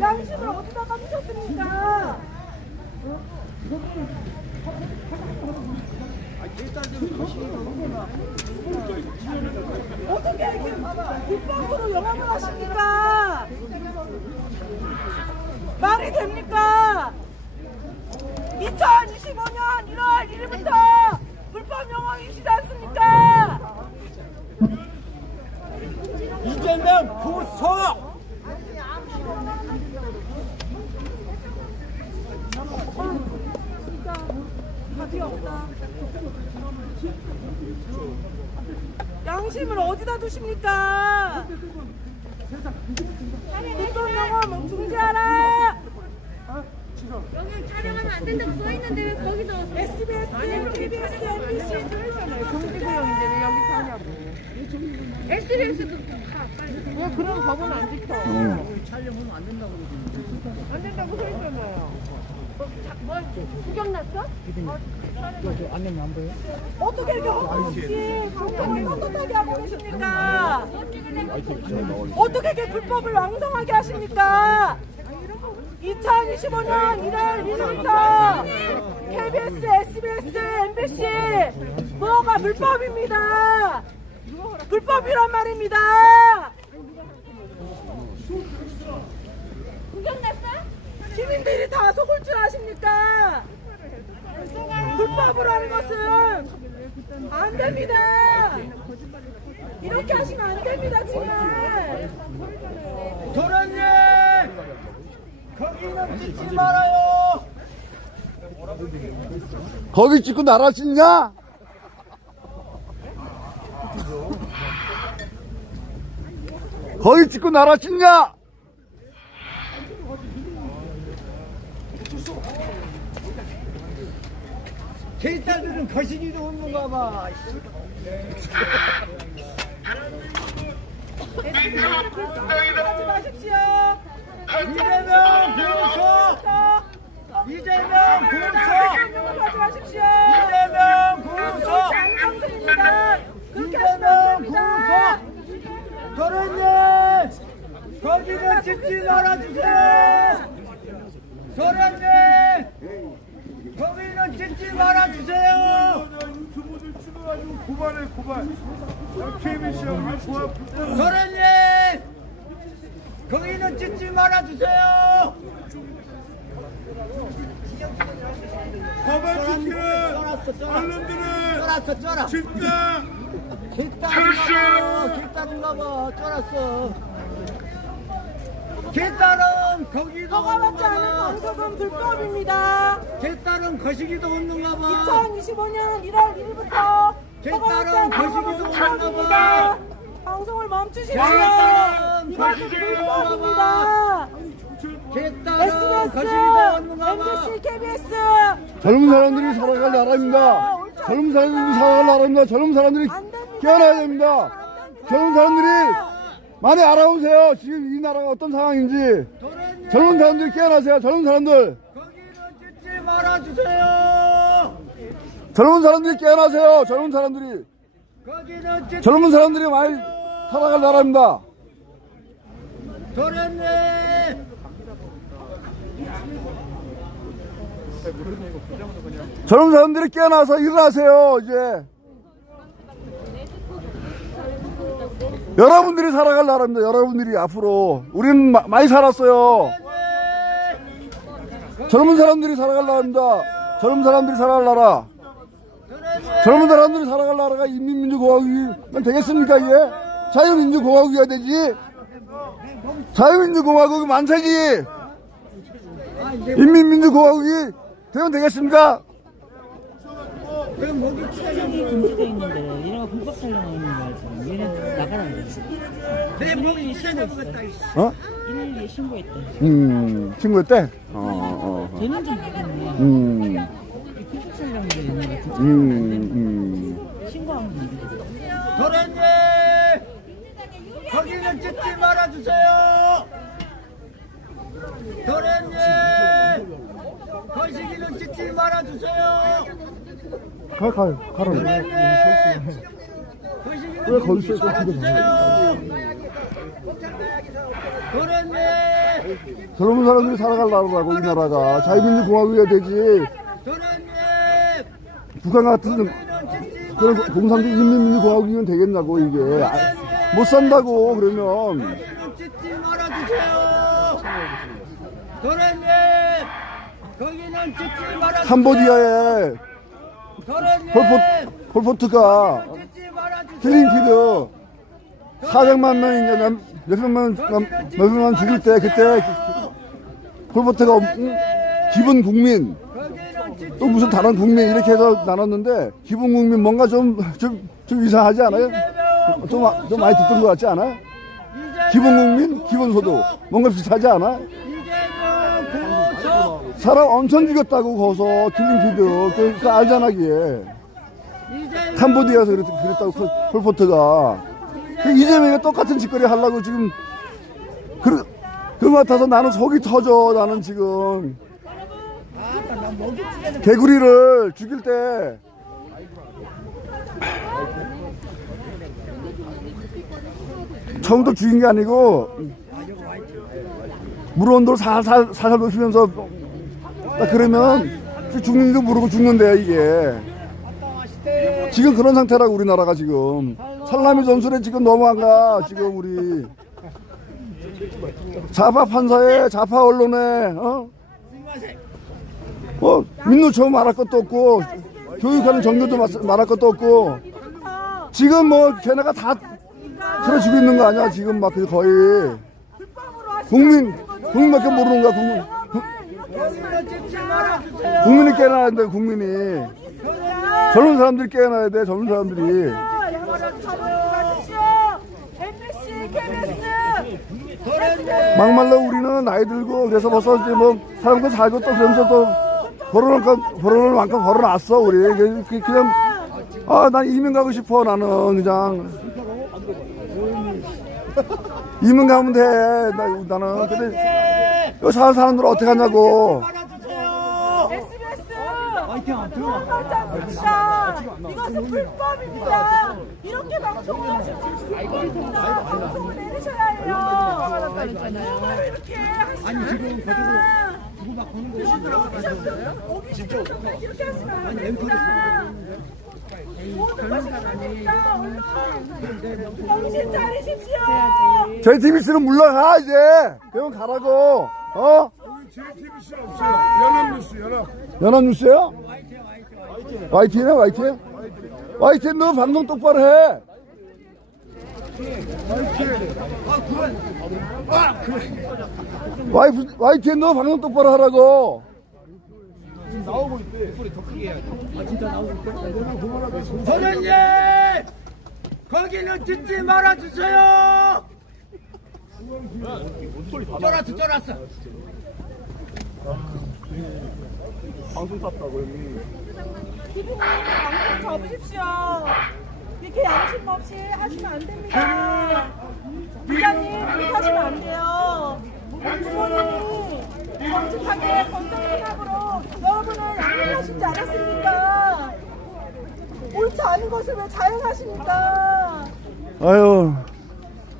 양심을 어디다 가두셨습니까? 어떻게 이렇게 불법으로 영업을 하십니까? 말이 됩니까? 2025년 1월 1일부터 불법 영업이시지 않습니까? 이재명 구속! 진짜 답이 없다. 양심을 어디다 두십니까? 불법 영업 중지하라! 여기 촬영하면 안 된다고 써있는데 왜 거기서 SBS, KBS, MBC 그러잖아요. 금지구역인데 왜 여기서 하냐고. SBS도 가 빨리. 왜 그런 법은 안 지켜? 촬영하면 안 된다고 안 된다고 서 있잖아요. 뭘 구경 났어? 안내면 안 보여? 어떻게 이렇게 허물없이 방송을 떳떳하게 하고 계십니까? 어떻게 이렇게 불법을 왕성하게 하십니까? 2025년 1월 1일부터 KBS, SBS, MBC 뭐가 불법입니다. 불법이란 말입니다. 구경 났어? 시민들이 다 속을 줄 아십니까? 불법으로 하는 것은 안 됩니다. 이렇게 하시면 안 됩니다, 정말. 도련님! 거기는 찍지 말아요! 거기 찍고 나라 찍냐? 거기 찍고 나라 찍냐? 개딸들은 거시기도 없는가 봐. 하지 마십시오. 이재명 구속! 이재명 구속! 하지 마십시오. 이재명 구속! 장방송입니다. 그렇게 하시면 안 이재명 됩니다. 구속! 도련님! 거기는 찍지 말아주세요! 도련님! 거기는 찍지 말아주세요! 유튜브들 찍어가지고 고발해 고발. KBS하고 왜 고발? 도련님! 거기는 찍지 말아주세요! 고발시키는 쫄았어. 언론들은 쫄아. 진짜 개딸인가 봐. 쫄았어. 개딸은 거기도 허가받지 않은 없는가 봐. 방송은 불법입니다. 개딸은 거시기도 없는가 봐. 2025년 1월 1일부터 허가받지 않은 방송은 불법입니다. 방송을 멈추십시오. 개딸은 이것은 거시기도 없는가 불법입니다. 개딸은 SBS, 거시기도 없는가 봐. MBC, KBS 젊은 사람들이 살아갈 나라입니다. 젊은 사람들이 살아갈 나라입니다. 젊은 사람들이 깨어나야 됩니다. 젊은 사람들이 많이 알아보세요. 지금 이 나라가 어떤 상황인지. 젊은 사람들이 깨어나세요. 젊은 사람들. 거기는 찍지 말아주세요. 젊은 사람들이 깨어나세요. 젊은 사람들이. 거기는 찍지 젊은 사람들이 많이 살아갈 나라입니다. 도련님 젊은 사람들이 깨어나서 일어나세요. 이제 여러분들이 살아갈 나라입니다. 여러분들이 앞으로 우리는 많이 살았어요. 젊은 사람들이 살아갈 나라입니다. 젊은 사람들이 살아갈 나라. 젊은 사람들이 살아갈 나라가 인민민주공화국이면 되겠습니까? 이게 자유민주공화국이어야 되지. 자유민주공화국이 만세지. 인민민주공화국이 되면 되겠습니까? 촬영이 금지되어 있는데 얘네가 불법 촬영하고 있는 거야 지금. 얘네 나가라는 거지. 내 몸이 신고했다. 어? 112에 신고했대. 친구였대? 쟤는 좀 모르겠네. 불법 촬영인데 얘네가 진짜 신고하면 돼. 도련님 거기는 찍지 말아주세요. 도련님 거시기는 찍지 말아주세요. 가라. 도련님 왜 거기 거시기는 있어? 찍지 말아주세요. 도련님 젊은 사람들이 살아갈 나라라고 이 나라가 자유민주공화국이어야 되지. 도련님 북한 같은 그런 공산주의 인민민주공화국이면 되겠냐고 이게. 못 산다고 그러면. 찍지 말아주세요. 도련님 거기는 찍지 말아주세요. 캄보디아에 도련님 폴포트가 찍지 말아주세요. 킬링피드 400만 명인가 몇백만 죽일 때 그때 폴포트가 기본 국민 또 무슨 다른 국민 이렇게 해서 나눴는데 기본 국민 뭔가 좀 이상하지 않아요? 좀 많이 듣던 것 같지 않아요? 기본 국민 기본소득 뭔가 비슷하지 않아? 사람 엄청 죽였다고 거기서 킬링피드 그거 알잖아 그게. 캄보디아에서 그랬다고 폴포트가. 이재명이 똑같은 짓거리 하려고 지금 그거 같아서 나는 속이 터져. 나는 지금 개구리를 죽일 때 처음부터 죽인 게 아니고 물 온도를 살살 높이면서 딱 그러면 죽는지도 모르고 죽는데요 이게. 지금 그런 상태라고 우리나라가 지금. 살라미 전술에 지금 넘어간가 지금 우리 좌파 판사에 좌파 언론에 민노총 말할 것도 없고 교육하는 정교도 말할 것도 없고 지금 뭐 걔네가 다 틀어주고 있는 거 아니야 지금 막 거의 국민밖에 모르는 거야. 국민이 깨어나야 돼. 국민이 젊은 사람들이 깨어나야 돼. 젊은 사람들이. 막말로 우리는 나이 들고 그래서 벌써 이제 뭐 사람들 살고 또 그러면서 또 결혼을 만큼 벌어놨어 우리. 그냥 난 이민 가고 싶어. 나는 그냥 이민 가면 돼. 나는 근데 여기 사는 사람들은 어떻게 하냐고. 이것은 불법입니다. 이렇게 방송을 하십니다. 방송을 내리셔야 해요. 뭐를 이렇게 하시나? 이렇게 하시면 안 됩니다. 모든 것이 불법입니다. 정신 차리십시오. JTBC는 물러가 이제. 그럼 가라고. JTBC 없어요. 연합뉴스 연합뉴스요? YTN이야 YTN? YTN 너 방송 똑바로 해. YTN 너 방송 똑바로 하라고. 도련님 거기는 찍지 말아주세요. 쫄았어. 기부님 방송 접으십시오. 이렇게 양심 없이 하시면 안 됩니다. 부장님 그렇게 하시면 안 돼요. 부모님이 정직하게 건강생각으로 여러분을 양육하시지 않았습니까? 옳지 않은 것을 왜 자행하십니까? 아유,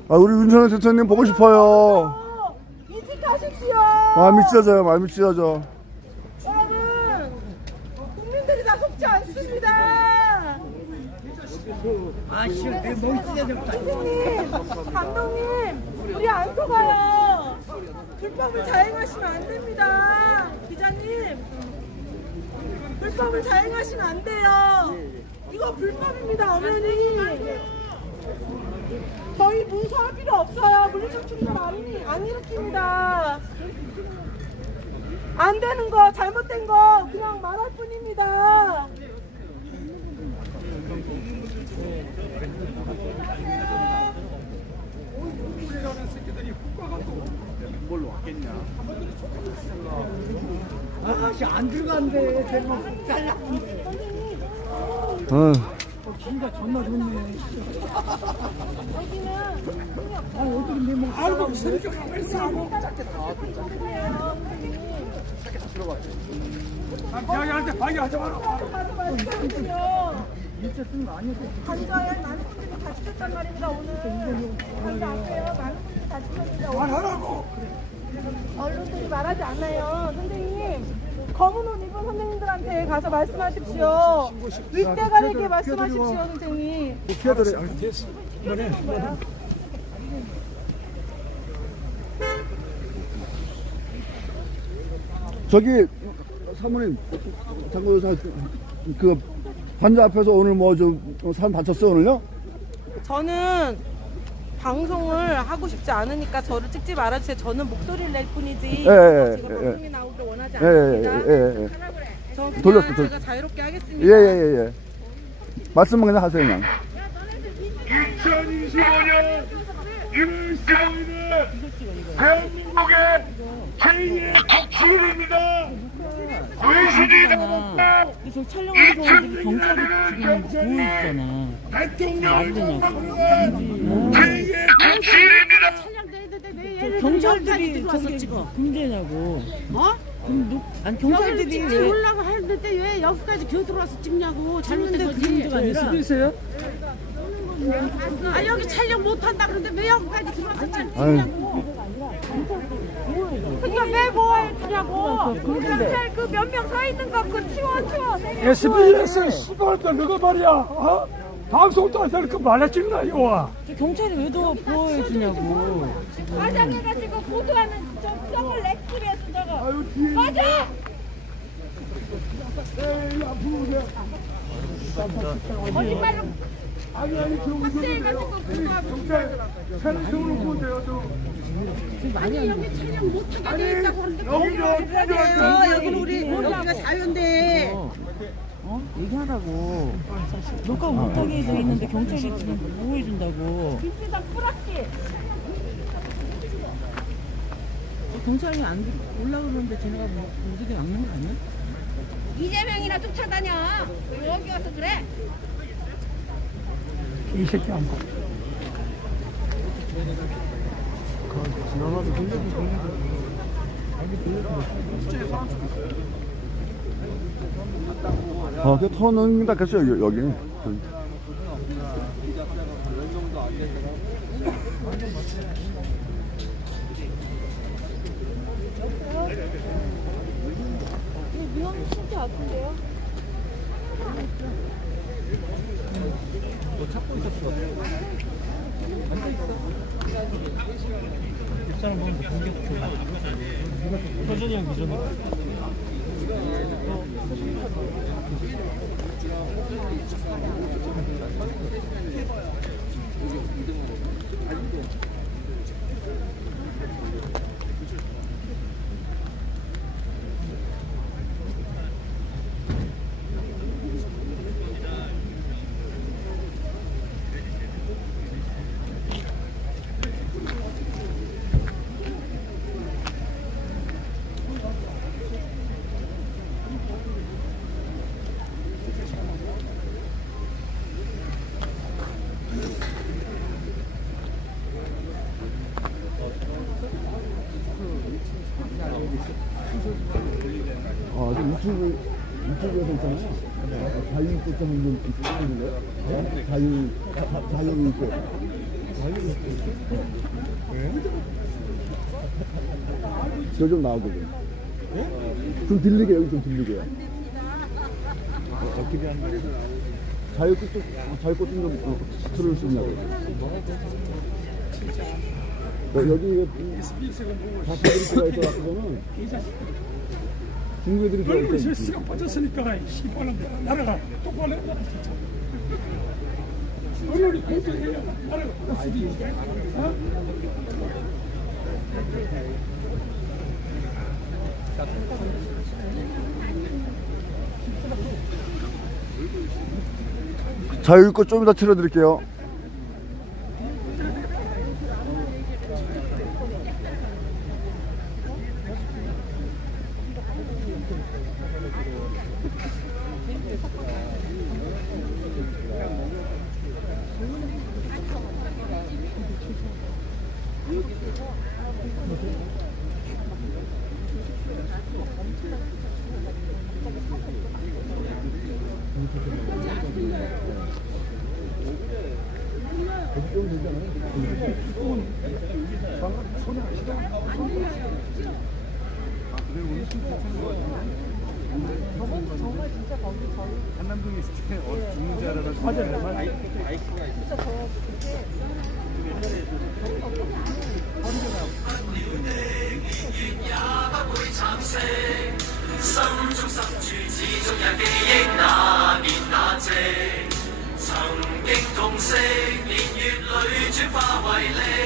우리 윤석열 대통령 보고 싶어요. 이직하십시오. 마음이 찢어져요. 마음이 찢어져. 여러분 선생님, 감독님, 우리 안 속아요. 불법을 자행하시면 안 됩니다. 기자님, 불법을 자행하시면 안 돼요. 이거 불법입니다, 엄연히. 저희 문서할 필요 없어요. 물리적 충돌 안 일으킵니다. 안 되는 거, 잘못된 거 그냥 말할 뿐입니다. 아씨 안 들어간대. 대박 잘라. 진짜 존나 좋네. 아이고 성격을 왜 싸고? 야야한테 방해하지 마라. 관자에 많은 분들이 다치셨단 말입니다. 오늘 관자 앞에요. 많은 분들이 다치셨습니다. 말하라고. 언론들이 말하지 않아요. 선생님, 검은 옷 입은 선생님들한테 가서 말씀하십시오. 윗대가리에게 말씀하십시오, 선생님. 피해드려. 됐어. 이번에. 저기 사모님 장고사 그 환자 앞에서 오늘 뭐 좀 사람 다쳤어요 오늘요? 저는 방송을 하고 싶지 않으니까 저를 찍지 말아주세요. 저는 목소리를 낼 뿐이지 예, 제가 예, 방송에 나오기를 원하지 예, 않습니다. 예. 저 그냥 돌렸어, 제가 자유롭게 하겠습니다. 예예예. 말씀만 그냥 하세요 그냥. 2025년 1월 15일에 대한민국의 제2의 국치입니다. 외신이 나왔고 저 촬영하는 사람들이 경찰이 지금 보여주잖아. 대통령 음. 제2의 국치입니다. 경찰들이 저기 찍어. 문제냐고. 어? 아니 경찰들이 찍지 올라고 하는데 왜 여기까지 겨들어와서 찍냐고. 잘못된 거지. 문제가 아니라. 있어요? 아 여기 촬영 못한다 그러는데 왜 여기까지 들어와서 찍냐고. 그러니까 왜 뭐해 주냐고. 경찰 그 몇 명 서 있는 거 그 치워. SBS 시발들 너가 말이야. 어? 방송도 안 되는 거 말해 찍나 이거. 경찰이 왜 더 보호해주냐고. 과장해가지고 보도하는 적성을 렉스에서 저거. 맞아. 거짓말로 확대해가지고 보도하고. 차는 세우는 건데요. 아니 여기 촬영 못하게 돼 있다고 하는데 여기는 우리 여기가 자유인데. 얘기하라고. 녹화 못하게 돼 있는데 경찰이 지금 보호해준다고. 김치상 뿌락기. 경찰이 안 올라오는데 쟤네가 어떻게 막는 거 아니야? 이재명이나 쫓아다녀. 왜 여기 와서 그래? 이 새끼 안 봐. 그 터는 닦겠어요 여기. 미영 진짜 아픈데요? 너 찾고 있었어. 뒷사람 보면 공격 좋아. 서준이 형 기존에. 유튜브에서 있잖아요. 자유인권 때문에 찍는 거예요? 자유인권. 저 좀 나오거든요. 좀 들리게, 여기 좀 들리게요. 어떻게 하는 거예요? 자유 꽃좀 들을 수 있냐고. 여기 자식들이 들어가 있어갖고는 중국 애들이 들어가 얼굴이 있어. 시간 빠졌으니까 시발은 나라가 똑바로 해야 진짜. 얼굴이 공정해야 나라가 똑바로 어? 자유꽃 좀 이따 틀어드릴게요.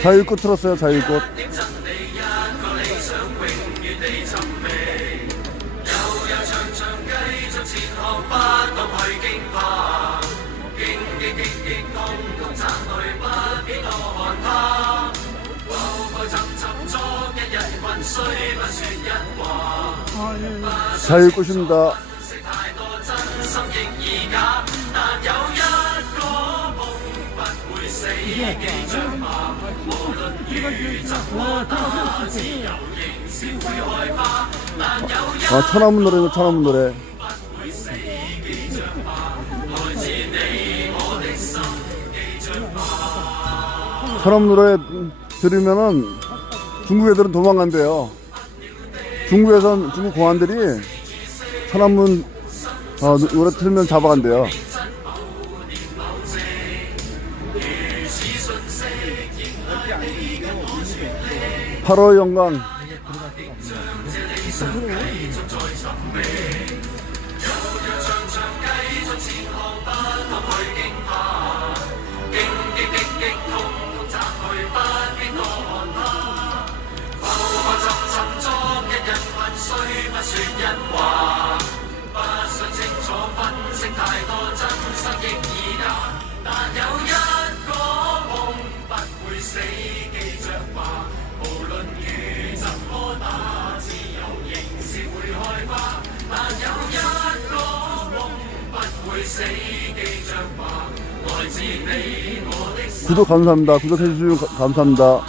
자유꽃 틀었어요. 자유꽃. 자유꽃입니다. 천안문 노래는 천안문 노래. 천안문 노래 들으면은 중국 애들은 도망간대요. 중국에선 중국 공안들이 천안문 노래 틀면 잡아간대요. 8월 영광. 구독 감사합니다. 구독해주시면 감사합니다.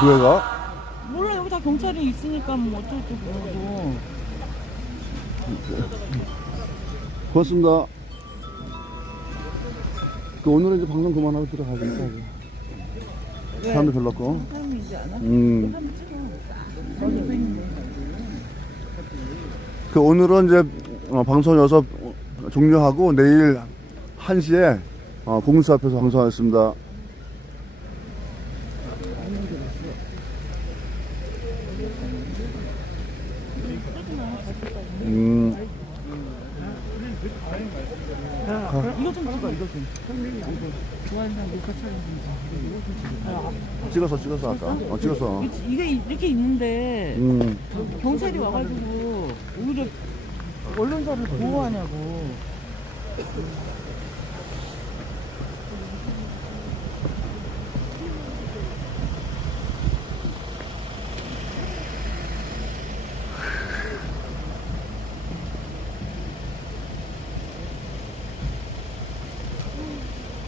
교회가 경찰이 있으니까 뭐 어쩌고 고맙습니다. 오늘은 이제 방송 그만하고 들어가겠다. 사람도 별로 없고. 사람이지 않아? 오늘은 이제 방송 여기서 종료하고 내일 1시에 공사 앞에서 방송하겠습니다. 이거 좀 찍어, 이거 좀. 좋아하는 사람 녹화 촬영 좀. 찍었어 아까. 찍었어. 이게 이렇게 있는데 경찰이 와가지고 오히려 언론사를 보호하냐고.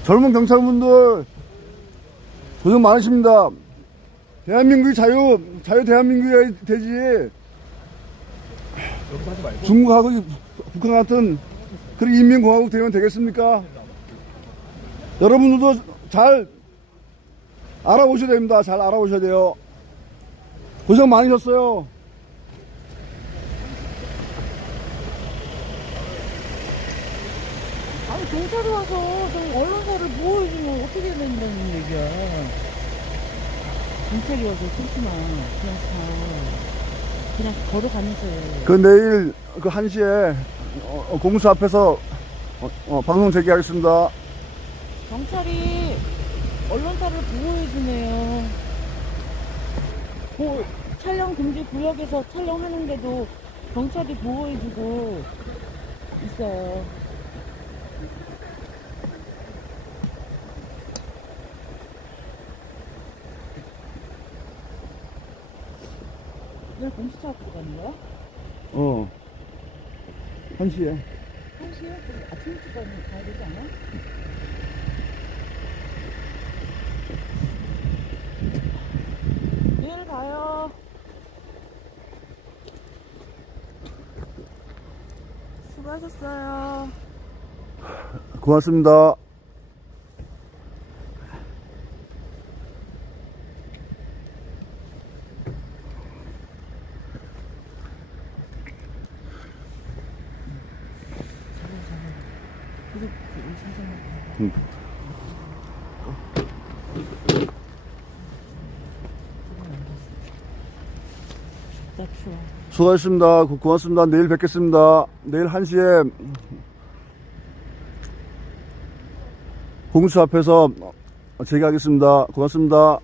젊은 경찰분들 고생 많으십니다. 대한민국이 자유 대한민국이 되지. 중국하고 북한 같은 그런 인민공화국 되면 되겠습니까? 여러분들도 잘 알아보셔야 됩니다. 잘 알아보셔야 돼요. 고생 많으셨어요. 아니 경찰이 와서 저 언론사를 보호해주면 어떻게 된다는 얘기야. 경찰이 와서 그렇지만 그냥 걸어가면서 해. 내일 1시에 공사 앞에서 방송 재개하겠습니다. 경찰이 언론사를 보호해주네요. 촬영 금지 구역에서 촬영하는데도 경찰이 보호해주고 있어요. 내일 공수처 앞으로 가는 거야? 1시에. 1시에? 아침 일찍 가야 되지 않아? 내일 봐요. 수고하셨어요. 고맙습니다. 나 추워. 수고하셨습니다. 고맙습니다. 내일 뵙겠습니다. 내일 1시에 공수 앞에서 재개하겠습니다. 고맙습니다.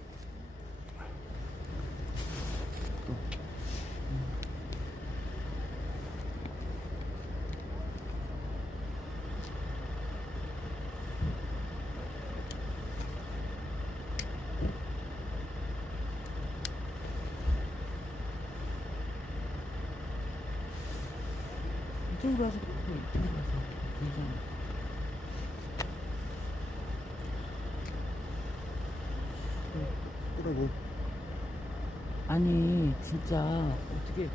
이쪽으로 와서 이쪽으로 와서 괜찮아. 아니 진짜 어떻게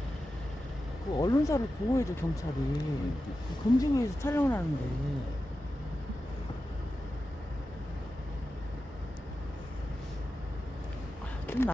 그 언론사를 보호해줘 경찰이 그 금지구에서 촬영을 하는데